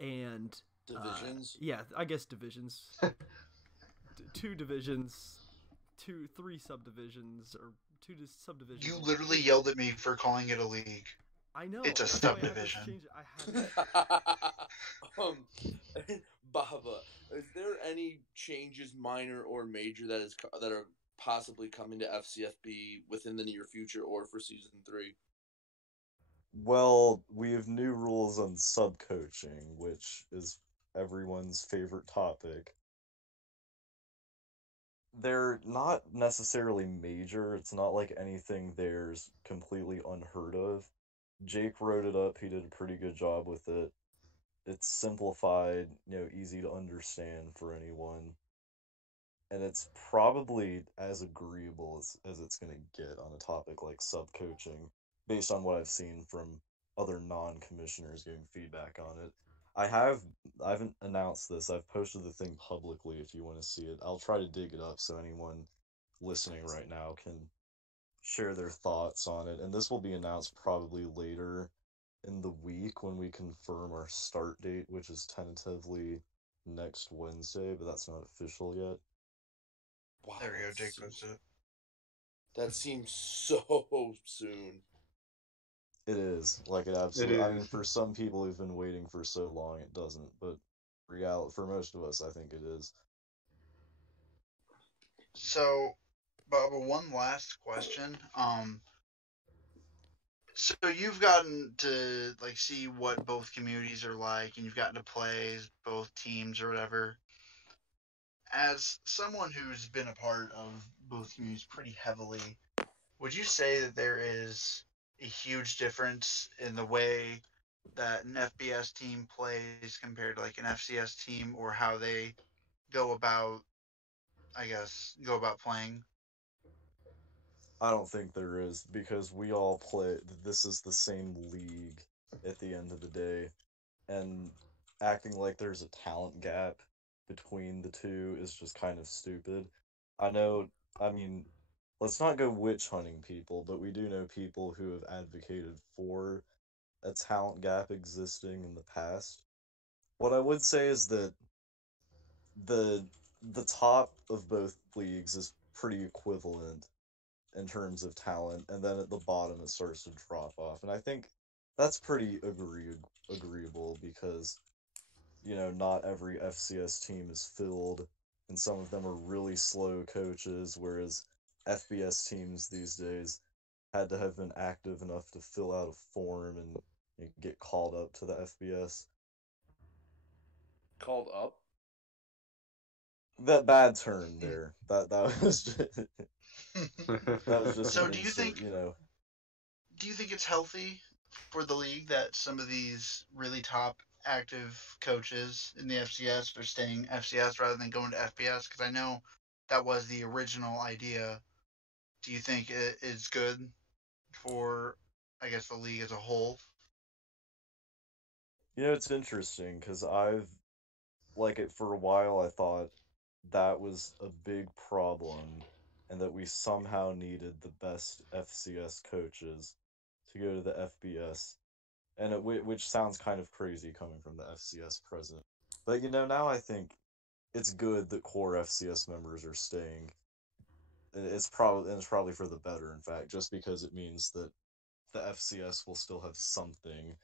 and Divisions. yeah, I guess divisions, two divisions, three subdivisions, or subdivisions. You literally yelled at me for calling it a league. I know. It's a That's why I had to subdivision. change it. I had um, Baba, is there any changes, minor or major, that are possibly coming to FCFB within the near future or for season 3? Well, we have new rules on sub coaching, which is everyone's favorite topic. They're not necessarily major. It's not like anything there's completely unheard of. Jake wrote it up. He did a pretty good job with it. It's simplified, easy to understand for anyone, and it's probably as agreeable as it's going to get on a topic like sub coaching, based on what I've seen from other non commissioners giving feedback on it. I haven't announced this. I've posted the thing publicly if you want to see it. I'll try to dig it up so anyone listening right now can share their thoughts on it. And this will be announced probably later in the week when we confirm our start date, which is tentatively next Wednesday, but that's not official yet. Wow, There we go. Jake posted it. that seems so soon. It is. Like it It absolutely I mean is. for some people who've been waiting for so long it doesn't, but reality for most of us I think it is. So, Bubba, one last question. So you've gotten to like see what both communities are like, and you've gotten to play both teams or whatever. As someone who's been a part of both communities pretty heavily, would you say that there is a huge difference in the way that an FBS team plays compared to like an FCS team, or how they go about, I guess, go about playing? I don't think there is because we all play this is the same league at the end of the day, and acting like there's a talent gap between the two is just kind of stupid. I know, I mean, let's not go witch hunting people, but we do know people who have advocated for a talent gap existing in the past. What I would say is that the the top of both leagues is pretty equivalent in terms of talent, and then at the bottom it starts to drop off. And I think that's pretty agreeable because not every FCS team is filled, and some of them are really slow coaches, whereas FBS teams these days had to have been active enough to fill out a form and get called up to the FBS. Called up. That bad turn there. That was just, that was just So an insert. do you think it's healthy for the league that some of these really top active coaches in the FCS are staying FCS rather than going to FBS? Because I know that was the original idea. Do you think it is good for, I guess, the league as a whole? It's interesting because I've like it for a while. I thought that was a big problem, and that we somehow needed the best FCS coaches to go to the FBS, and which sounds kind of crazy coming from the FCS president. But now I think it's good that core FCS members are staying. It's probably for the better, in fact, just because it means that the FCS will still have something.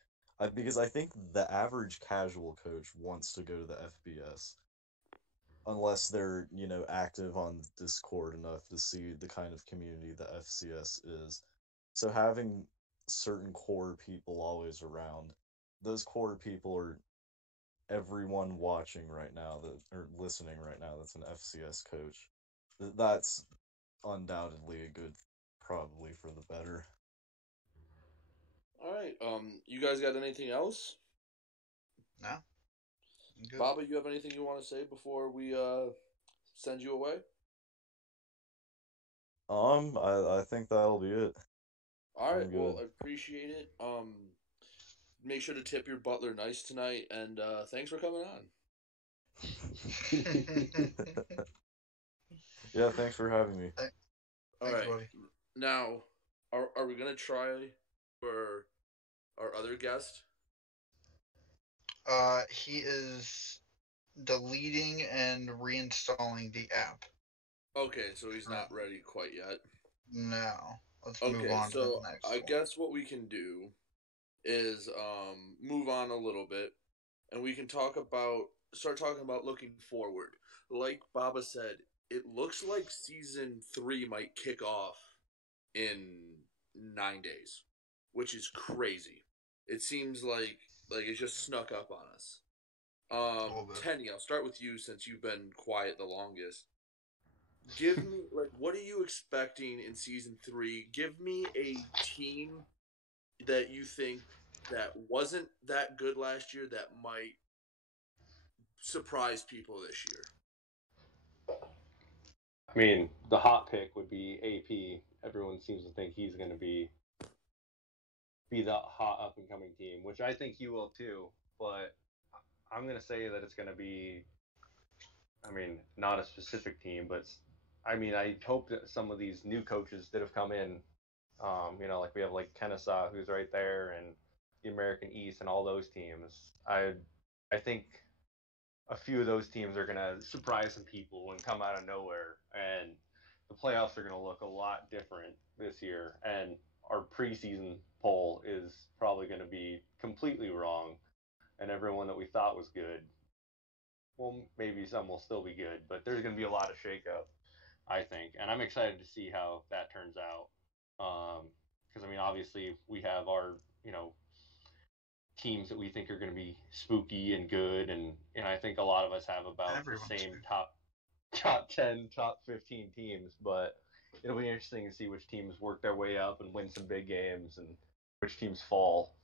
Because I think the average casual coach wants to go to the FBS, unless they're active on Discord enough to see the kind of community the FCS is. So having certain core people always around, those core people are everyone watching right now that or listening right now that's an FCS coach. That's undoubtedly a good, probably for the better. All right. You guys got anything else? No, I'm good. Baba, you have anything you want to say before we send you away? I think that'll be it. All right. I'm Well, good. I appreciate it. Make sure to tip your butler nice tonight, and thanks for coming on. Yeah, thanks for having me. All Thanks, right. buddy. Now, are we gonna try for our other guest? He is deleting and reinstalling the app. Okay, so he's not ready quite yet. No. Let's move Okay, on to the so next I one. guess what we can do is move on a little bit, and we can start talking about looking forward. Like Baba said, it looks like season 3 might kick off in 9 days, which is crazy. It seems like it just snuck up on us. A little bit. Tenny, I'll start with you since you've been quiet the longest. Give me what are you expecting in season 3? Give me a team that you think that wasn't that good last year that might surprise people this year. I mean, the hot pick would be AP. Everyone seems to think he's going to be the hot up and coming team, which I think he will too. But I'm going to say that it's going to be, I mean, not a specific team, but I mean, I hope that some of these new coaches that have come in, like we have like Kennesaw who's right there, and the American East and all those teams. I think a few of those teams are going to surprise some people and come out of nowhere, and the playoffs are going to look a lot different this year. And our preseason poll is probably going to be completely wrong, and everyone that we thought was good, well, maybe some will still be good, but there's going to be a lot of shakeup, I think, and I'm excited to see how that turns out. Because I mean, obviously, we have our teams that we think are going to be spooky and good, and I think a lot of us have about the Everyone's same good. top 10, top 15 teams, but it'll be interesting to see which teams work their way up and win some big games and which teams fall.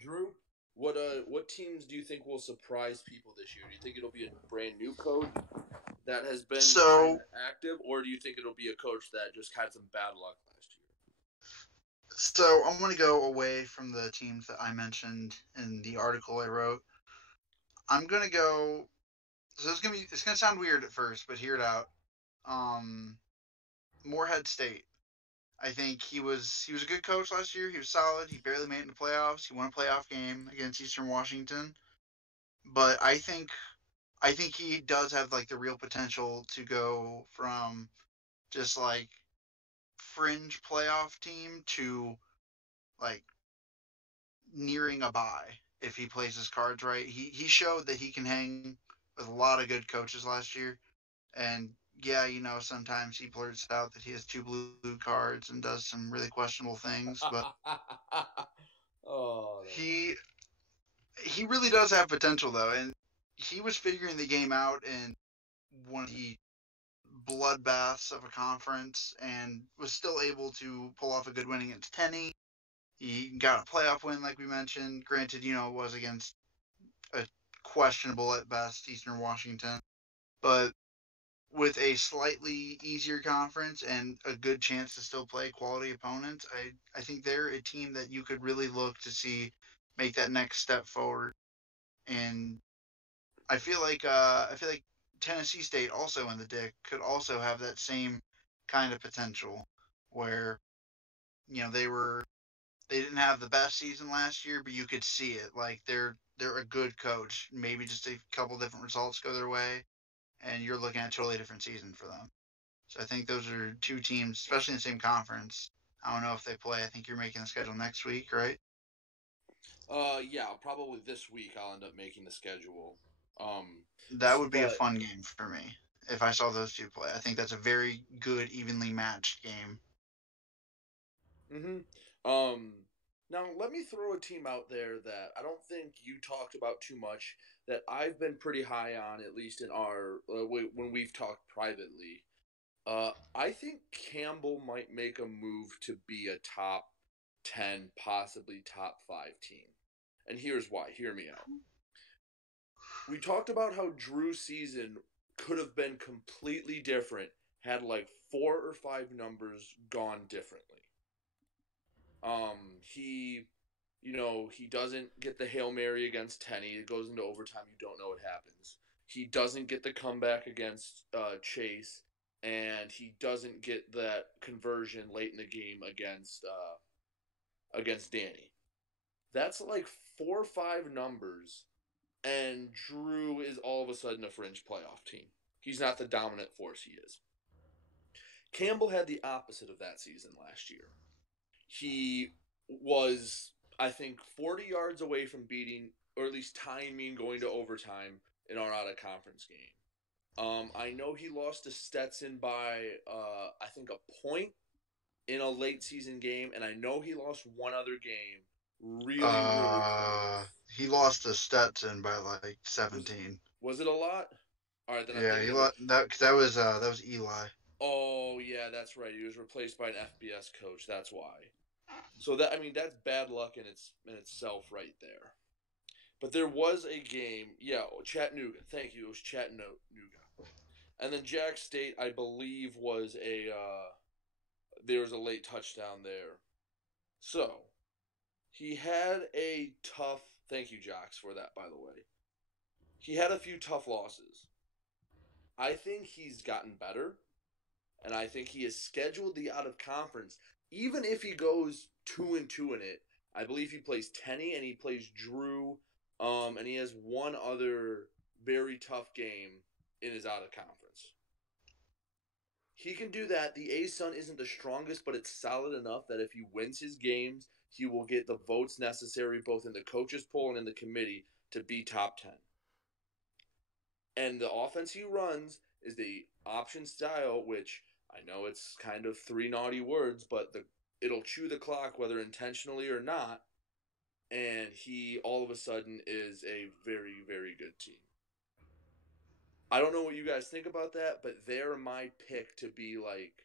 Drew, what teams do you think will surprise people this year? Do you think it'll be a brand new coach that has been kind of active, or do you think it'll be a coach that just had some bad luck last year? So I'm going to go away from the teams that I mentioned in the article I wrote. I'm going to go. So it's going to sound weird at first, but hear it out. Morehead State. I think he was a good coach last year. He was solid. He barely made it in the playoffs. He won a playoff game against Eastern Washington. But I think he does have like the real potential to go from just like fringe playoff team to like nearing a bye if he plays his cards right. He showed that he can hang with a lot of good coaches last year. And yeah, sometimes he blurts out that he has two blue cards and does some really questionable things, but Oh, that's he he really does have potential though, and he was figuring the game out in one of the bloodbaths of a conference and was still able to pull off a good win against Tenney. He got a playoff win, like we mentioned. Granted, it was against a questionable at best Eastern Washington, but with a slightly easier conference and a good chance to still play quality opponents, I think they're a team that you could really look to see make that next step forward. And I feel like Tennessee State also in the Dick could also have that same kind of potential where they didn't have the best season last year, but you could see it. Like they're a good coach. Maybe just a couple different results go their way, and you're looking at a totally different season for them. So I think those are two teams, especially in the same conference. I don't know if they play. I think you're making the schedule next week, right? yeah, probably this week I'll end up making the schedule. Um, That would be a but fun game for me if I saw those two play. I think that's a very good, evenly matched game. hmm um, now let me throw a team out there that I don't think you talked about too much. That I've been pretty high on, at least in our when we've talked privately. I think Campbell might make a move to be a top 10, possibly top 5 team. And here's why. Hear me out. We talked about how Drew's season could have been completely different had like 4 or 5 numbers gone differently. He doesn't get the Hail Mary against Tenney. It goes into overtime. You don't know what happens. He doesn't get the comeback against Chase, and he doesn't get that conversion late in the game against Danny. That's like 4 or 5 numbers, and Drew is all of a sudden a fringe playoff team. He's not the dominant force he is. Campbell had the opposite of that season last year. He was, I think, 40 yards away from beating, or at least tying me and going to overtime in our out of conference game. I know he lost to Stetson by, I think, a point in a late season game, and I know he lost one other game really, really close. He lost to Stetson by like Was 17. was it a lot? All right, then I'm Yeah, he thinking of it. lost that was Eli. Oh yeah, that's right. He was replaced by an FBS coach. That's why. So that's bad luck in itself right there. But there was a game, yeah, Chattanooga. Thank you. It was Chattanooga, and then Jack State, I believe, was a there was a late touchdown there. So he had a tough. Thank you, Jocks, for that. By the way, he had a few tough losses. I think he's gotten better, and I think he has scheduled the out of conference. Even if he goes 2-2 in it, I believe he plays Tenney and he plays Drew, and he has one other very tough game in his out of conference. He can do that. The A Sun isn't the strongest, but it's solid enough that if he wins his games, he will get the votes necessary both in the coaches poll and in the committee to be top 10. And the offense he runs is the option style, which I know it's kind of 3 naughty words, but it'll chew the clock whether intentionally or not. And he all of a sudden is a very, very good team. I don't know what you guys think about that, but they're my pick to be like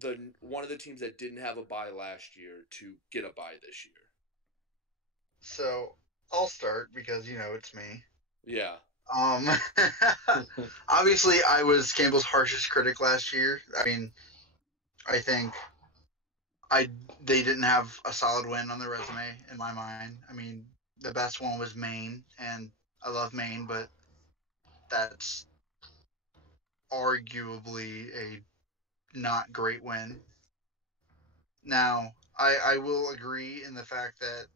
the one of the teams that didn't have a bye last year to get a bye this year. So I'll start because it's me. Yeah. Um, obviously I was Campbell's harshest critic last year. I mean, I think I they didn't have a solid win on their resume in my mind. I mean, the best one was Maine, and I love Maine, but that's arguably a not great win. Now, I will agree in the fact that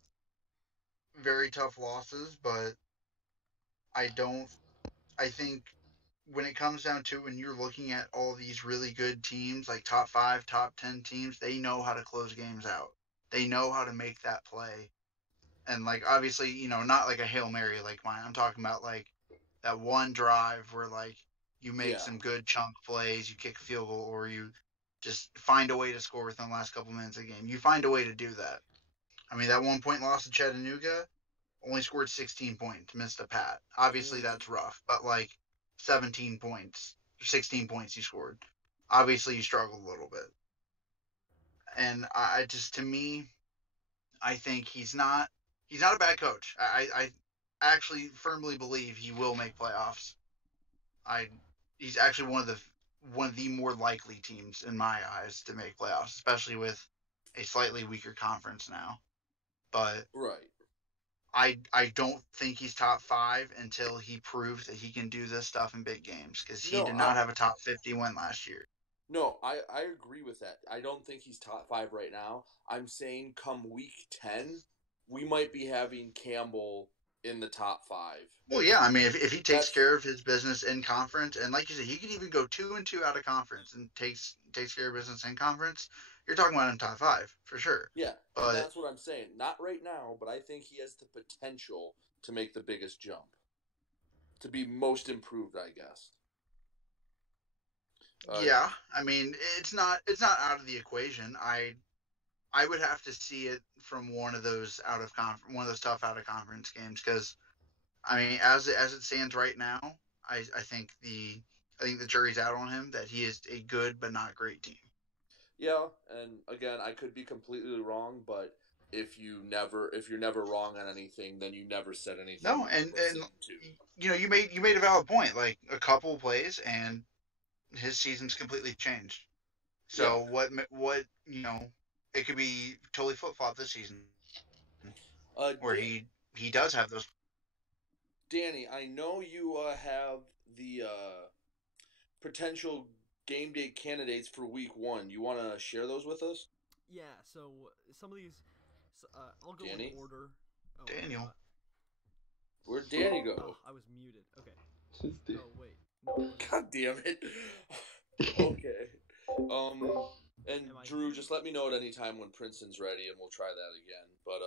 very tough losses, but I don't. I think when it comes down to when you're looking at all these really good teams, like top 5, top 10 teams, they know how to close games out. They know how to make that play. And like obviously, not like a Hail Mary like mine. I'm talking about like that one drive where like you make Yeah. some good chunk plays, you kick a field goal, or you just find a way to score within the last couple minutes of the game. You find a way to do that. I mean, that 1 point loss to Chattanooga, only scored 16 points, missed a pat. Obviously, Mm. that's rough, but like 17 points, 16 points you scored. Obviously, you struggled a little bit. And I just, to me, I think he's not a bad coach. I actually firmly believe he will make playoffs. I he's actually one of the more likely teams in my eyes to make playoffs, especially with a slightly weaker conference now. But Right. I don't think he's top 5 until he proves that he can do this stuff in big games, because he No, did not have a top 50 win last year. No, I agree with that. I don't think he's top 5 right now. I'm saying come week 10, we might be having Campbell in the top 5. Well, yeah, I mean, if he takes That's care of his business in conference, and like you said, he could even go 2-2 out of conference and takes care of business in conference. You're talking about him top 5 for sure. yeah, and But that's what I'm saying. Not right now, but I think he has the potential to make the biggest jump. To be most improved, I guess. yeah, I mean, it's not out of the equation. I would have to see it from one of those one of those tough out of conference games, because I mean, as it stands right now, I think the jury's out on him that he is a good but not great team. Yeah, and again, I could be completely wrong, but if you're never wrong on anything, then you never said anything. No, and you made a valid point. Like a couple plays, and his season's completely changed. So what it could be totally flip flop this season, where he does have those. Danny, I know you have the potential game day candidates for week 1. You want to share those with us? Yeah, so some of these, I'll go Danny? in order. Oh, Daniel. Where'd Danny go? Oh, I was muted. Okay. Oh wait. No. God damn it. Okay. And Am I Drew, here? just let me know at any time when Princeton's ready, and we'll try that again. But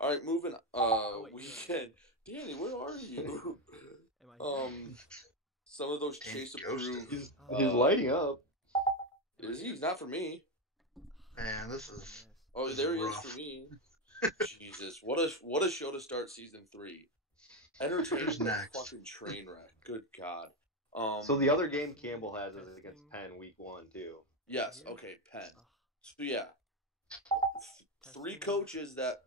all right, moving. wait, Weekend. Danny, where are you? Am I here? Some of those Danny chase ghosted. approved. He's lighting up. Is he? He's not for me. Man, this is Oh, This there is he is rough. for me. Jesus, what a show to start season 3. Entertaining Who's but next? fucking train wreck. Good God. So the other game Campbell has is against Penn week 1 too. Yes, Yeah. okay, Penn. Ugh. So yeah, 3 coaches that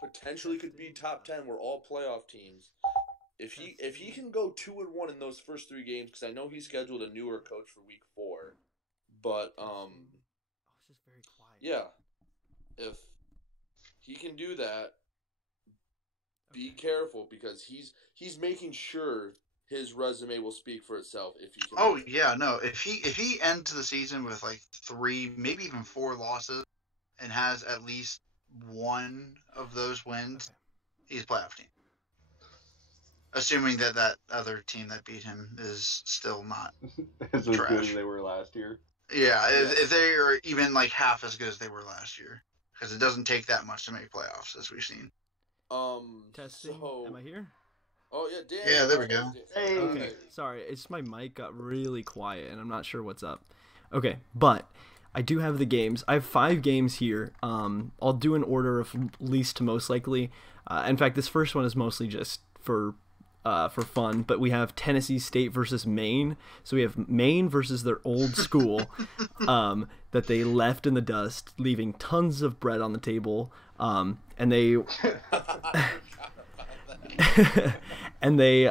potentially could be top 10 were all playoff teams. If he can go 2-1 in those first 3 games, because I know he scheduled a newer coach for week 4, but Oh, it's just very quiet. yeah, if he can do that, be Okay. careful, because he's making sure his resume will speak for itself if he can. Oh yeah, no. If he ends the season with like 3, maybe even 4 losses, and has at least one of those wins, Okay. he's a playoff team. Assuming that other team that beat him is still not. As good Trash. as they were last year. Yeah, if they are even like half as good as they were last year, because it doesn't take that much to make playoffs, as we've seen. Testing. So, Am I here? oh yeah, Dan. Yeah, there we go. Hey. Okay. Sorry, it's my mic got really quiet, and I'm not sure what's up. Okay, but I do have the games. I have 5 games here. I'll do an order of least to most likely. In fact, this first one is mostly just for fun, but we have Tennessee State versus Maine. So we have Maine versus their old school that they left in the dust, leaving tons of bread on the table. And they and they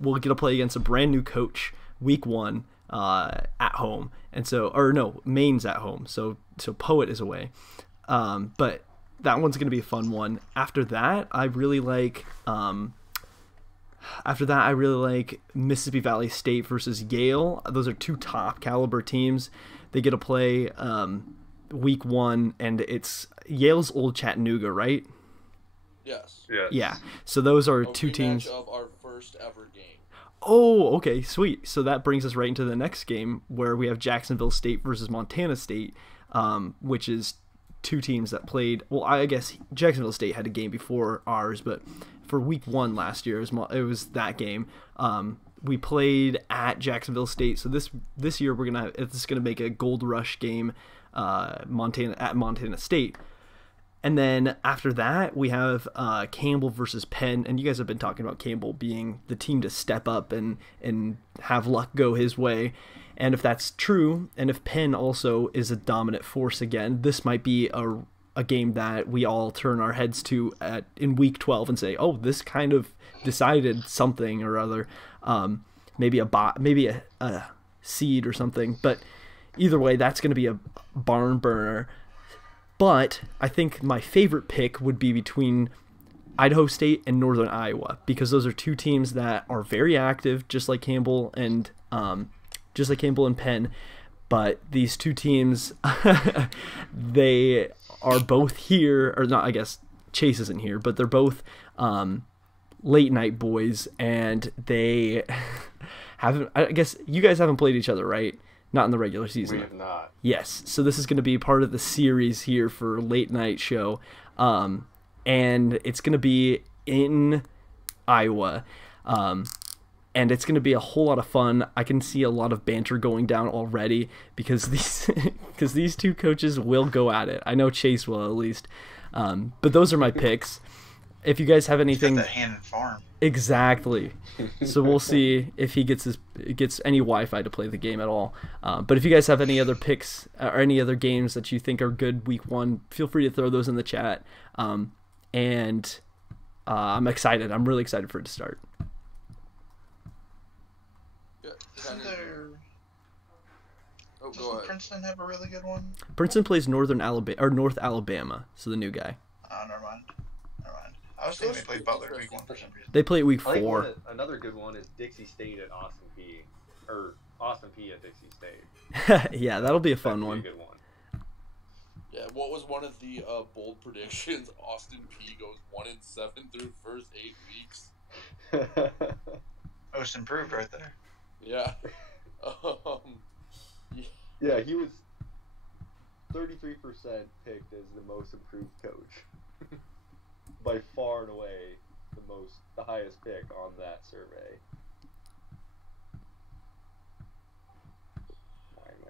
will get to play against a brand new coach week 1 at home. And so, or no, Maine's at home. So Poet is away. But that one's going to be a fun one. After that, I really like Mississippi Valley State versus Yale. Those are 2 top caliber teams. They get to play week 1, and it's Yale's Old Chattanooga, right? Yes. Yeah. So those are A two rematch teams. of our first ever game. Oh, okay, sweet. So that brings us right into the next game where we have Jacksonville State versus Montana State, which is two teams that played. Well, I guess Jacksonville State had a game before ours, but for week 1 last year, it was that game. We played at Jacksonville State, so this year it's gonna make a Gold Rush game, Montana State. And then after that, we have Campbell versus Penn. And you guys have been talking about Campbell being the team to step up and have luck go his way. And if that's true, and if Penn also is a dominant force again, this might be a game that we all turn our heads to in week 12 and say, oh, this kind of decided something or other. Maybe a seed or something. But either way, that's going to be a barn burner. But I think my favorite pick would be between Idaho State and Northern Iowa, because those are two teams that are very active, just like Campbell and Penn. But these two teams, they are both here, or not. I guess Chase isn't here, but they're both late night boys, and they haven't. I guess you guys haven't played each other, right? Not in the regular season. We have not. Yes. So this is going to be part of the series here for late night show. And it's going to be in Iowa. And it's going to be a whole lot of fun. I can see a lot of banter going down already because these two coaches will go at it. I know Chase will at least. But those are my picks. If you guys have anything, He's got that hand and farm. Exactly. So we'll see if he gets any Wi-Fi to play the game at all. But if you guys have any other picks or any other games that you think are good week 1, feel free to throw those in the chat. I'm excited. I'm really excited for it to start. Yeah. Doesn't Princeton have a really good one? Princeton plays North Alabama, so the new guy. Oh, never mind. I was thinking they played Butler week 1 for some reason. They play it week I think 4. another good one is Dixie State at Austin P. Or Austin P at Dixie State. Yeah, that'll be a fun one. Be a good one. Yeah, what was one of the bold predictions? Austin P goes 1-7 through first 8 weeks. Most improved right there. Yeah. Yeah, he was 33% picked as the most improved coach. By far and away the highest pick on that survey.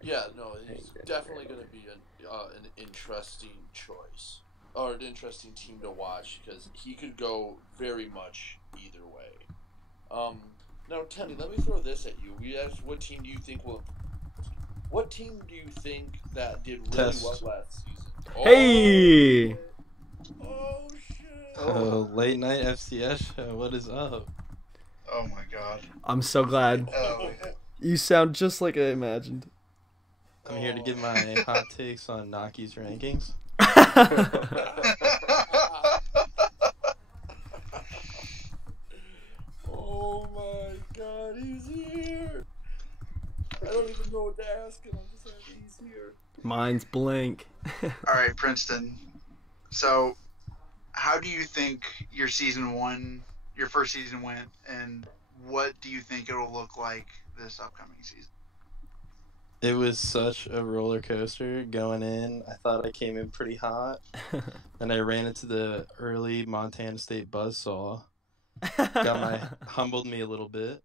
Yeah, no, it's definitely going to be an interesting choice, or an interesting team to watch, because he could go very much either way. Now, Tenny, let me throw this at you. We asked, what team do you think that did really well last season? Hey! Oh shit! Late night FCS show. What is up? Oh my god. I'm so glad. Oh. You sound just like I imagined. I'm here to give my hot takes on Naki's rankings. Oh my god, he's here! I don't even know what to ask him. I'm just happy he's here. Mine's blank. All right, Princeton. So, how do you think your first season went, and what do you think it'll look like this upcoming season? It was such a roller coaster going in. I thought I came in pretty hot. Then I ran into the early Montana State buzzsaw. Humbled me a little bit.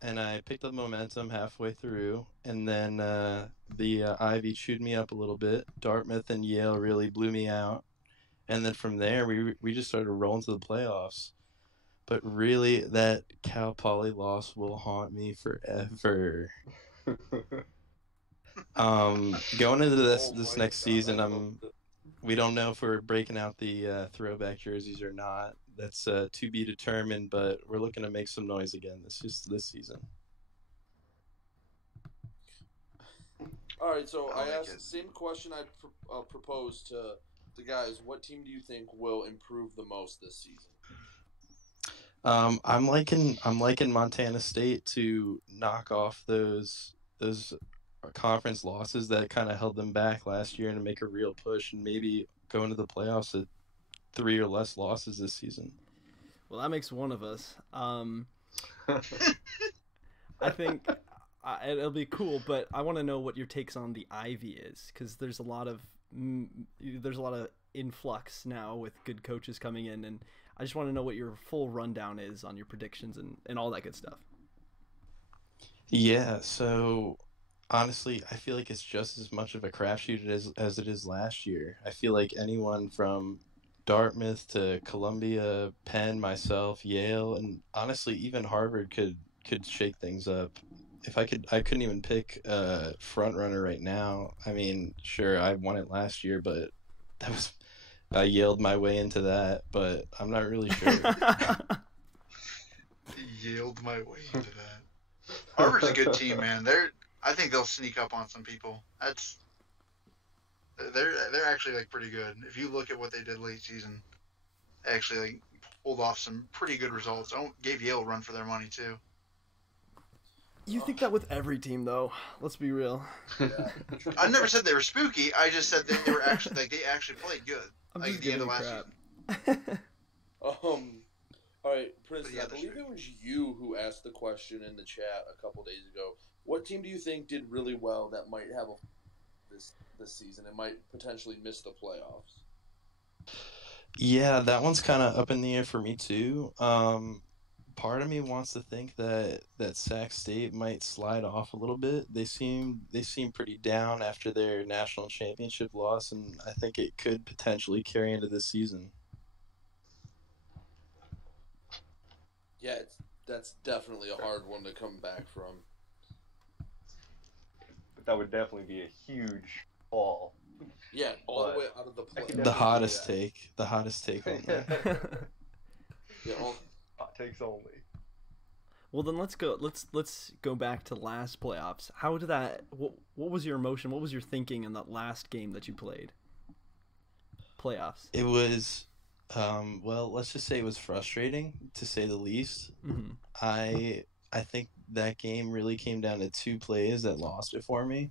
And I picked up momentum halfway through. And then the Ivy chewed me up a little bit. Dartmouth and Yale really blew me out. And then from there, we just started rolling to the playoffs. But really, that Cal Poly loss will haunt me forever. Going into this next season, we don't know if we're breaking out the throwback jerseys or not. That's to be determined, but we're looking to make some noise again this season. All right, so I asked it. the same question I proposed to the guys. What team do you think will improve the most this season? I'm liking Montana State to knock off those conference losses that kind of held them back last year and to make a real push and maybe go into the playoffs at 3 or less losses this season. Well, that makes one of us. I think it'll be cool, but I want to know what your takes on the Ivy is, because there's a lot of influx now with good coaches coming in, and I just want to know what your full rundown is on your predictions and all that good stuff. Yeah, so honestly, I feel like it's just as much of a crapshoot as it is last year. I feel like anyone from Dartmouth to Columbia, Penn, myself, Yale, and honestly even Harvard could shake things up. If I couldn't even pick a front runner right now. I mean, sure, I won it last year, but that was I yelled my way into that, but I'm not really sure. Yield my way into that. Harvard's a good team, man. I think they'll sneak up on some people. They're actually like pretty good. If you look at what they did late season, they actually like pulled off some pretty good results. Gave Yale a run for their money too. You think that with every team, though. Let's be real. Yeah. I never said they were spooky. I just said they were actually they actually played good. I'm Like just at the end of giving last crap. season. All right, Prince. Yeah, I believe it was you who asked the question in the chat a couple days ago. What team do you think did really well that might have this season and might potentially miss the playoffs? Yeah, that one's kind of up in the air for me too. Part of me wants to think that Sac State might slide off a little bit. They seem pretty down after their national championship loss, and I think it could potentially carry into this season. Yeah, that's definitely a hard one to come back from. But that would definitely be a huge fall. Yeah, all the But way out of the I could playoffs. The definitely hottest see that. take, the hottest take on that. Yeah, Hot takes only. Well, then let's go back to last playoffs. How did that? What was your emotion? What was your thinking in that last game that you played? Playoffs. It was, well, let's just say it was frustrating to say the least. Mm-hmm. I think that game really came down to two plays that lost it for me.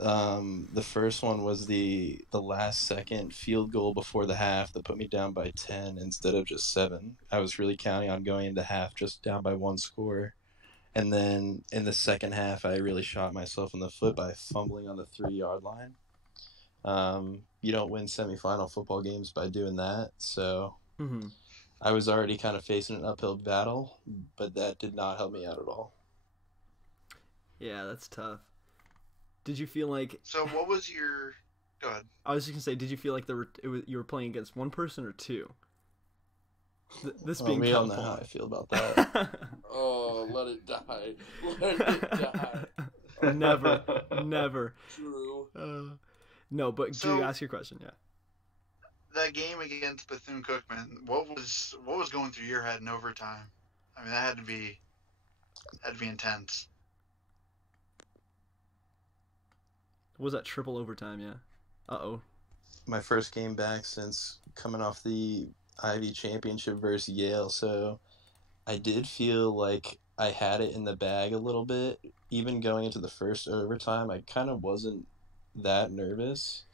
The first one was the last second field goal before the half that put me down by 10 instead of just 7. I was really counting on going into half just down by 1 score. And then in the second half, I really shot myself in the foot by fumbling on the 3-yard line. You don't win semifinal football games by doing that. So Mm-hmm. I was already kind of facing an uphill battle, but that did not help me out at all. Yeah, that's tough. Did you feel like? So what was your? Go ahead. I was just gonna say, did you feel like you were playing against one person or two? This being we all Cal know how I Poly. feel about that. oh, let it die. Let it die. Never. True. No, but So- Drew, ask your question. Yeah. That game against Bethune-Cookman. What was going through your head in overtime? I mean, that had to be intense. What was that triple overtime? Yeah. Uh-oh. My first game back since coming off the Ivy Championship versus Yale, so I did feel like I had it in the bag a little bit. Even going into the first overtime, I kind of wasn't that nervous.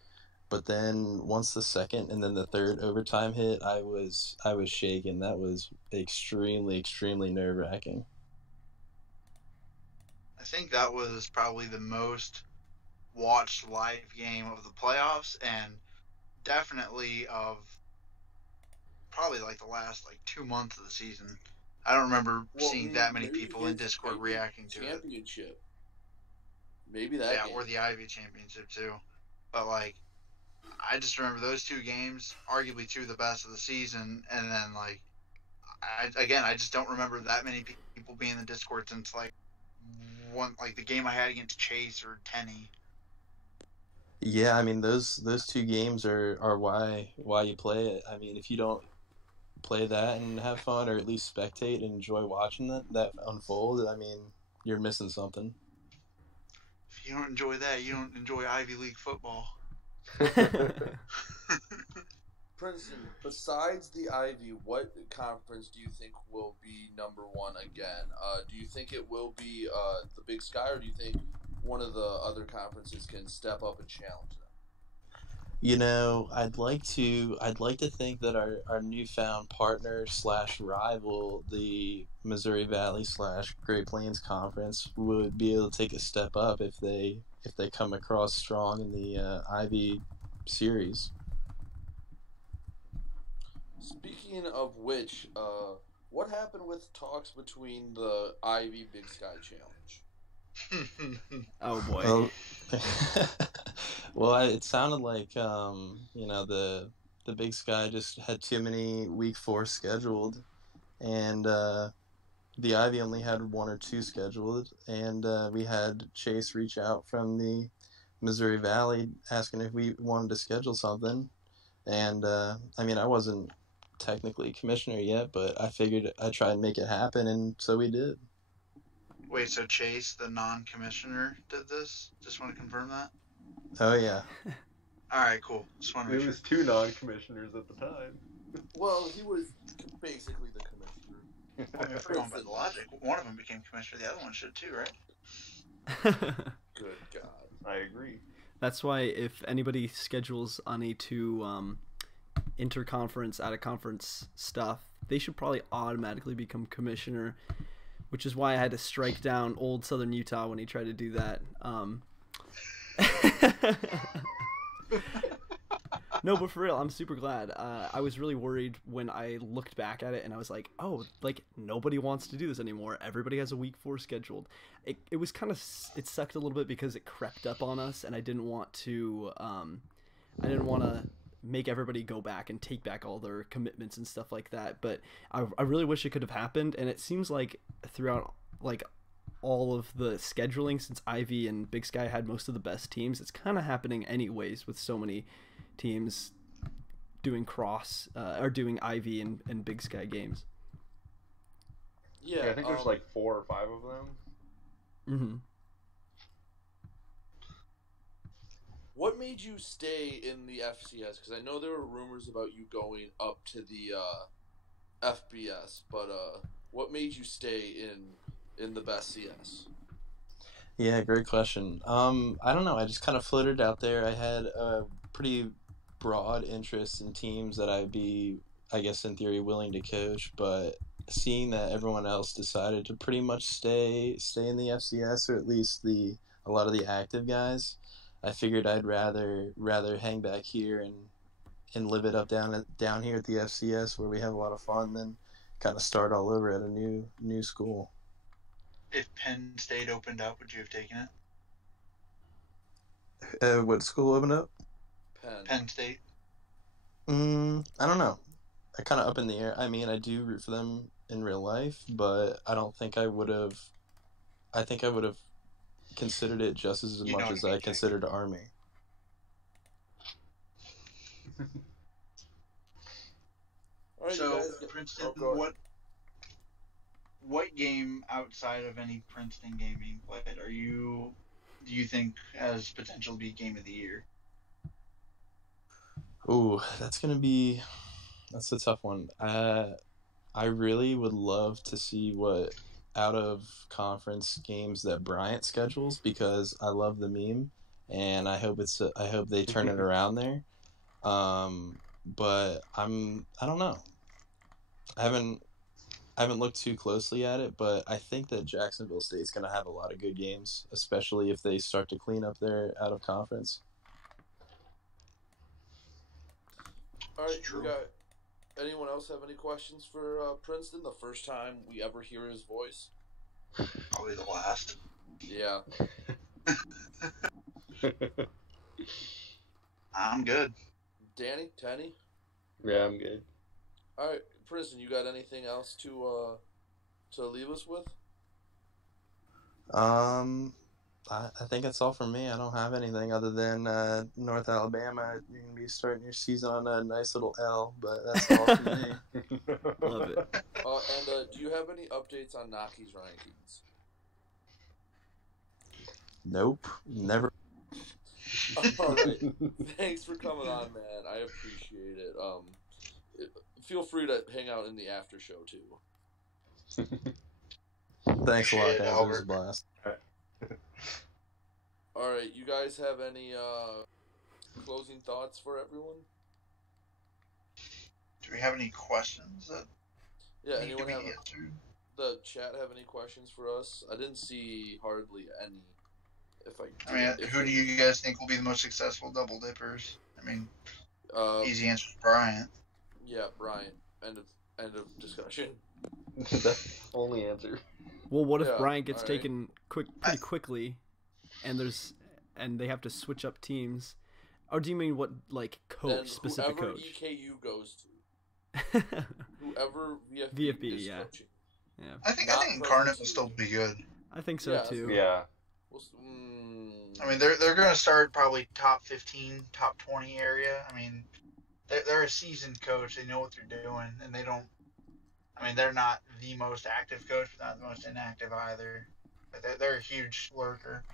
But then once the second and then the third overtime hit, I was shaken. That was extremely, extremely nerve-wracking. I think that was probably the most watched live game of the playoffs, and definitely of probably like the last 2 months of the season. I don't remember seeing that many maybe people in his Discord Ivy reacting to it. championship. Maybe that Yeah, game. or the Ivy Championship too. But I just remember those 2 games, arguably 2 of the best of the season, and then I just don't remember that many people being in the Discord since the game I had against Chase or Tenney. Yeah, I mean those two games are why you play it. I mean, if you don't play that and have fun, or at least spectate and enjoy watching that unfold, I mean, you're missing something. If you don't enjoy that, you don't enjoy Ivy League football. Princeton, besides the Ivy, what conference do you think will be number one again? Do you think it will be the Big Sky, or do you think one of the other conferences can step up and challenge them? You know, I'd like to think that our newfound partner slash rival, the Missouri Valley slash Great Plains Conference, would be able to take a step up if they come across strong in the Ivy series. Speaking of which, what happened with talks between the Ivy Big Sky Challenge? Oh boy. Well, well, it sounded like the Big Sky just had too many week 4 scheduled, and the Ivy only had 1 or 2 scheduled, and we had Chase reach out from the Missouri Valley asking if we wanted to schedule something, and I mean I wasn't technically commissioner yet, but I figured I'd try and make it happen, and so we did. Wait, so Chase, the non-commissioner, did this? Just want to confirm that. Oh yeah. All right, cool. Just want to It make sure. was 2 non-commissioners at the time. Well, he was basically the commissioner. I mean, if we're going by the logic, one of them became commissioner, the other one should too, right? Good God. I agree. That's why if anybody schedules any to interconference, out of conference stuff, they should probably automatically become commissioner, which is why I had to strike down old Southern Utah when he tried to do that. No, but for real, I'm super glad. I was really worried when I looked back at it, and I was like, oh, like, nobody wants to do this anymore. Everybody has a week 4 scheduled. It was kind of, it sucked a little bit because it crept up on us, and I didn't want to make everybody go back and take back all their commitments and stuff like that. But I really wish it could have happened, and it seems like throughout, like, all of the scheduling, since Ivy and Big Sky had most of the best teams, it's kind of happening anyways with so many teams doing doing Ivy and Big Sky games. Yeah, Yeah, I think there's like 4 or 5 of them. Mm-hmm. What made you stay in the FCS? Because I know there were rumors about you going up to the FBS, but what made you stay in the best CS? Yeah, great question. I don't know. I just kind of floated out there. I had a pretty broad interest in teams that I'd be, I guess, in theory, willing to coach. But seeing that everyone else decided to pretty much stay in the FCS, or at least a lot of the active guys, I figured I'd rather hang back here and live it up down here at the FCS where we have a lot of fun than kind of start all over at a new school. If Penn State opened up, would you have taken it? What school opened up? Penn State. I don't know. I kind of up in the air. I mean, I do root for them in real life, but I don't think I would have. I think I would have considered it just as You know much what as I mean, I Jake. considered Army. All right, So, you guys Princeton, go ahead. what game outside of any Princeton game being played do you think has potential to be game of the year? Ooh, that's a tough one. I really would love to see what out of conference games that Bryant schedules, because I love the meme, and I hope they turn it around there. But I don't know. I haven't looked too closely at it, but I think that Jacksonville State's going to have a lot of good games, especially if they start to clean up their out of conference. All right, True. we got. Anyone else have any questions for Princeton? The first time we ever hear his voice. Probably the last. Yeah. I'm good. Danny, Tenny. Yeah, I'm good. All right, Princeton. You got anything else to leave us with? I think that's all for me. I don't have anything other than North Alabama. You're gonna be starting your season on a nice little L, but that's all for me. Love it. And do you have any updates on Naki's rankings? Nope, never. All right. Thanks for coming on, man. I appreciate it. Feel free to hang out in the after show too. Thanks a lot, Shit, guys. It was a Albert. blast. All right, you guys have any closing thoughts for everyone? Do we have any questions that Yeah, need to anyone be have answered? the chat have any questions for us? I didn't see hardly any. If I I did, mean, if who there do was, you guys think will be the most successful double dippers? I mean, uh, easy answer is Bryant. yeah, Brian. End of discussion. That's the only answer. Well, what if Yeah, Bryant gets alright. taken pretty quickly, and they have to switch up teams? Or do you mean what, like, Then coach, specific whoever coach? EKU goes to, whoever VFB, VFB, is yeah. coaching. Yeah, I think Not Incarnate will still be good. I think so Yeah, too. Yeah. I mean, they're going to start probably top 15, top 20 area. I mean, they're a seasoned coach. They know what they're doing, and they don't. I mean, they're not the most active coach, but not the most inactive either. But they're a huge lurker.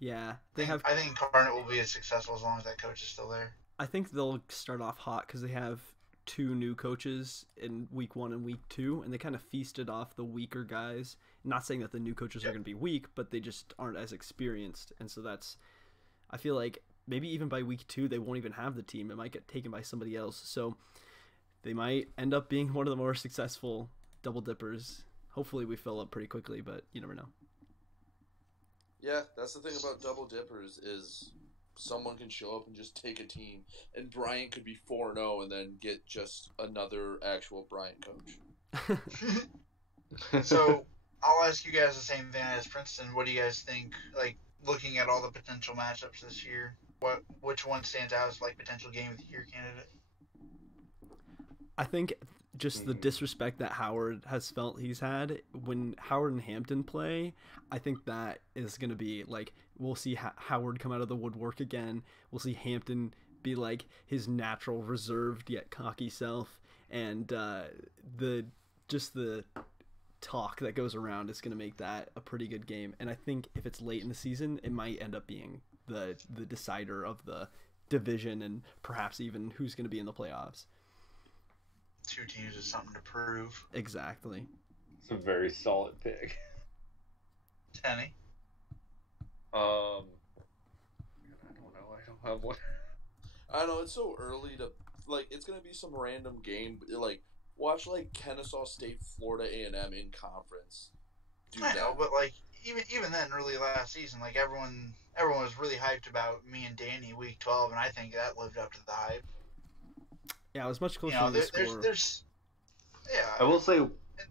Yeah, I think Incarnate will be as successful as long as that coach is still there. I think they'll start off hot because they have two new coaches in week 1 and week 2, and they kind of feasted off the weaker guys. Not saying that the new coaches are going to be weak, but they just aren't as experienced, and so that's. I feel like maybe even by week 2 they won't even have the team. It might get taken by somebody else, so they might end up being one of the more successful double dippers. Hopefully we fill up pretty quickly, but you never know. Yeah, that's the thing about double dippers is someone can show up and just take a team, and Bryant could be 4-0 and then get just another actual Bryant coach. So I'll ask you guys the same thing as Princeton. What do you guys think? Like looking at all the potential matchups this year, which one stands out as like potential game of the year candidate? I think just the disrespect that Howard has felt he's had when Howard and Hampton play, I think that is going to be like we'll see Howard come out of the woodwork again. We'll see Hampton be like his natural reserved yet cocky self, and the talk that goes around is going to make that a pretty good game. And I think if it's late in the season, it might end up being the decider of the division and perhaps even who's going to be in the playoffs. Two teams with something to prove. Exactly. It's a very solid pick. Tenny. I don't know. I don't have one. I know it's so early to like. It's gonna be some random game. Like watch like Kennesaw State, Florida A&M in conference. I know, but like even then, early last season, like everyone was really hyped about me and Danny week 12, and I think that lived up to the hype. Yeah, it was much closer You know, than the score. I will say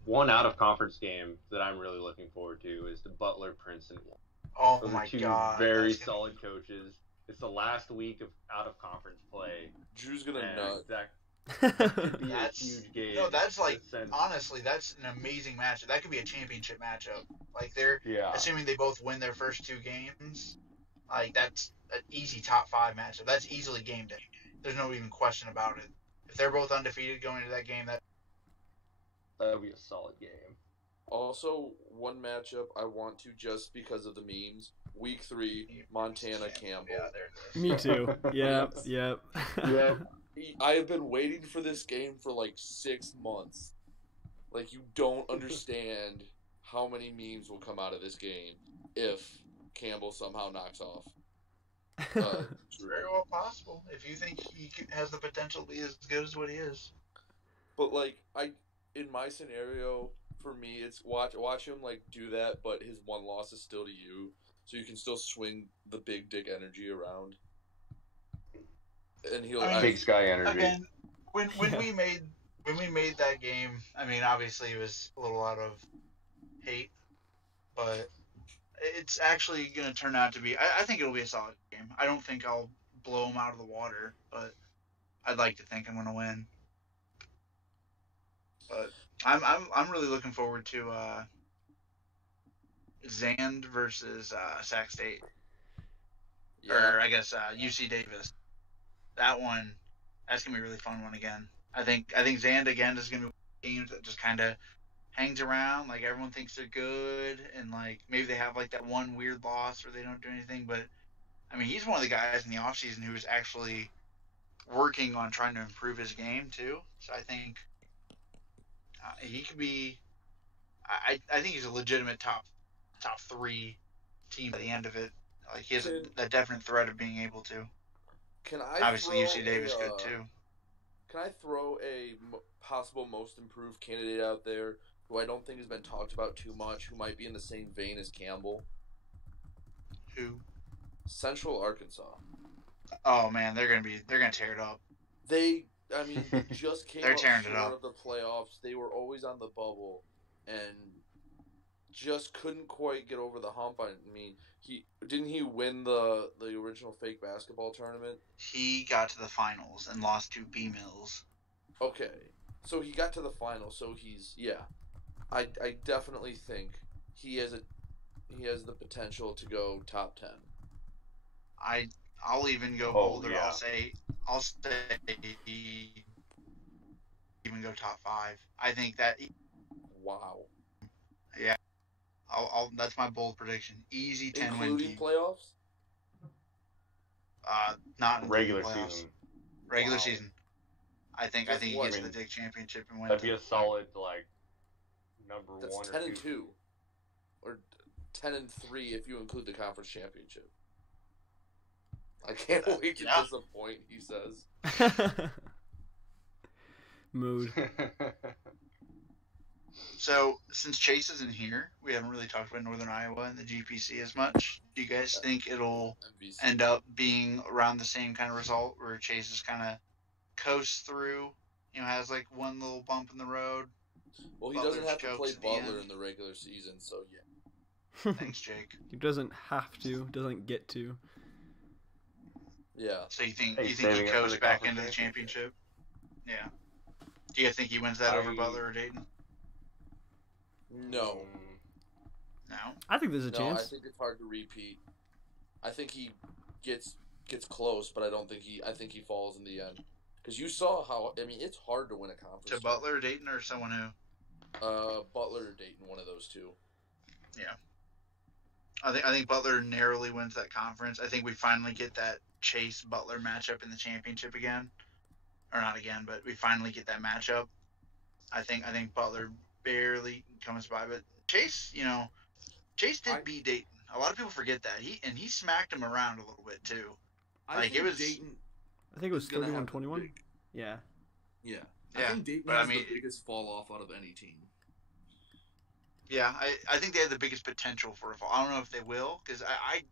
one out of conference game that I'm really looking forward to is the Butler Princeton one. Oh Those my are two god, very solid coaches. It's the last week of out of conference play. Drew's gonna nut. That could be a huge game. No, that's like honestly, that's an amazing matchup. That could be a championship matchup. Like they're assuming they both win their first 2 games. Like that's an easy top 5 matchup. That's easily game day. There's no even question about it. If they're both undefeated going into that game, that would be a solid game. Also, one matchup I want to just because of the memes. Week 3, Montana Campbell. Yeah, there. Me too. Yep. Yep. I have been waiting for this game for like 6 months. Like you don't understand how many memes will come out of this game if Campbell somehow knocks off. Very well possible. If you think he has the potential to be as good as what he is. But like in my scenario, for me, it's watch him like do that, but his one loss is still to you, so you can still swing the big dick energy around. And he'll Big Sky energy. Again, when we made that game, I mean, obviously it was a little out of hate, but it's actually going to turn out to be. I think it'll be a solid game. I don't think I'll blow him out of the water, but I'd like to think I'm going to win. But I'm really looking forward to Zand versus Sac State, or I guess UC Davis. That one, that's gonna be a really fun one again. I think Zand again is gonna be games that just kind of hangs around. Like everyone thinks they're good, and like maybe they have like that one weird loss where they don't do anything. But I mean, he's one of the guys in the offseason who's actually working on trying to improve his game too. So I think he could be. I think he's a legitimate top 3 team at the end of it. Like he has Can- a definite threat of being able to. Can I Obviously, throw UC Davis a, good too. Can I throw a possible most improved candidate out there who I don't think has been talked about too much, who might be in the same vein as Campbell? Who? Central Arkansas. Oh man, they're gonna tear it up. They just came They're up tearing it short up. of the playoffs. They were always on the bubble, and just couldn't quite get over the hump. I mean, he win the original fake basketball tournament? He got to the finals and lost to B Mills. Okay, so he got to the final. So he's I definitely think he has the potential to go top 10. I'll even go bolder. Yeah. I'll say even go top 5. I think that. Wow, Yeah. That's my bold prediction. Easy 10 win including team. playoffs. Not in Regular playoffs. season. Regular Wow. season. I think Just he what? gets I mean, the Dick Championship and wins. That'd be a solid number That's 1 10 or and 2. 2, or 10 and 3 if you include the conference championship. I can't wait to disappoint. He says. Mood. So, since Chase isn't here, we haven't really talked about Northern Iowa and the GPC as much. Do you guys think it'll MVC. end up being around the same kind of result where Chase is kind of coasts through, has like one little bump in the road? Well, he Butler's doesn't have to play jokes at the Butler end. in the regular season, so yeah. Thanks, Jake. He doesn't have to, doesn't get to. Yeah. So you think Hey, he saving it for coasts the back conference into the championship. championship? Yeah. Do you think he wins that over Butler or Dayton? No. No. I think there's a No, chance. I think it's hard to repeat. I think he gets close, but I think he falls in the end. Because you saw how, it's hard to win a conference. To Butler, Dayton, or someone who? Butler or Dayton, one of those two. Yeah. I think Butler narrowly wins that conference. I think we finally get that Chase Butler matchup in the championship again, or not again, but we finally get that matchup. I think Butler barely comes by, but Chase, Chase did beat Dayton. A lot of people forget that he smacked him around a little bit too. I think Dayton. I think it was is gonna have 31-21. the Yeah. Yeah. Yeah, I think Dayton but has the biggest fall off out of any team. Yeah, I think they have the biggest potential for a fall. I don't know if they will, because I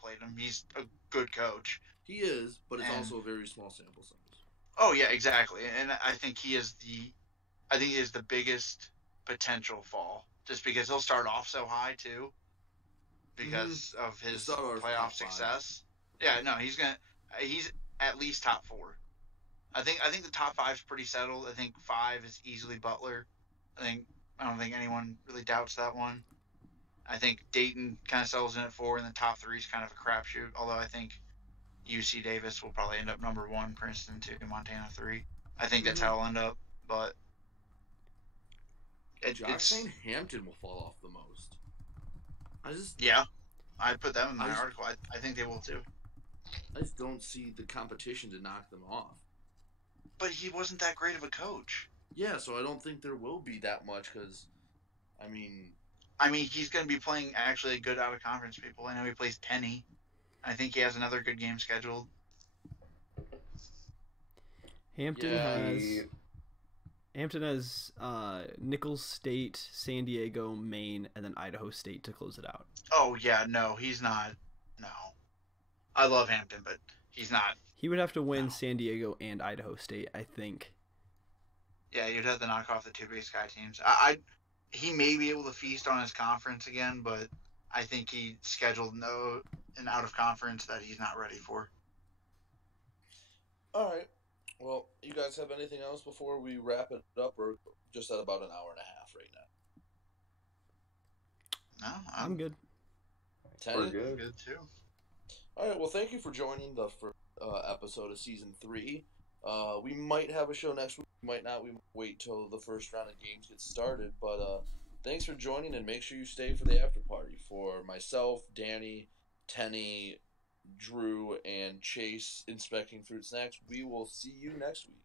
played him. He's a good coach. He is, but it's And- also a very small sample size. Oh yeah, exactly. And I think he is the biggest potential fall, just because he'll start off so high too, because of his start off top playoff 5. success. Yeah, no, he's at least top 4. I think the top 5 is pretty settled. I think 5 is easily Butler. I don't think anyone really doubts that one. I think Dayton kind of settles in at 4, and the top 3 is kind of a crapshoot. Although I think UC Davis will probably end up number 1, Princeton 2, Montana 3. I think that's how it'll end up. But Josh saying Hampton will fall off the most. I put them in my article. I think they will too. I just don't see the competition to knock them off. But he wasn't that great of a coach. Yeah, so I don't think there will be that much because, he's going to be playing actually a good out-of-conference people. I know he plays Penny. I think he has another good game scheduled. Hampton has Nicholls State, San Diego, Maine, and then Idaho State to close it out. Oh, yeah, no, he's not. No. I love Hampton, but he's not. He would have to win San Diego and Idaho State, I think. Yeah, you'd have to knock off the 2 Big Sky teams. He may be able to feast on his conference again, but I think he scheduled an out-of-conference that he's not ready for. All right. Well, you guys have anything else before we wrap it up, or just at about an hour and a half right now? No, I'm good. We're good. good too. All right. Well, thank you for joining the first episode of season 3. We might have a show next week. We might not. We might wait till the first round of games gets started. But thanks for joining, and make sure you stay for the after party. For myself, Danny, Tenny, Drew, and Chase inspecting fruit snacks, we will see you next week.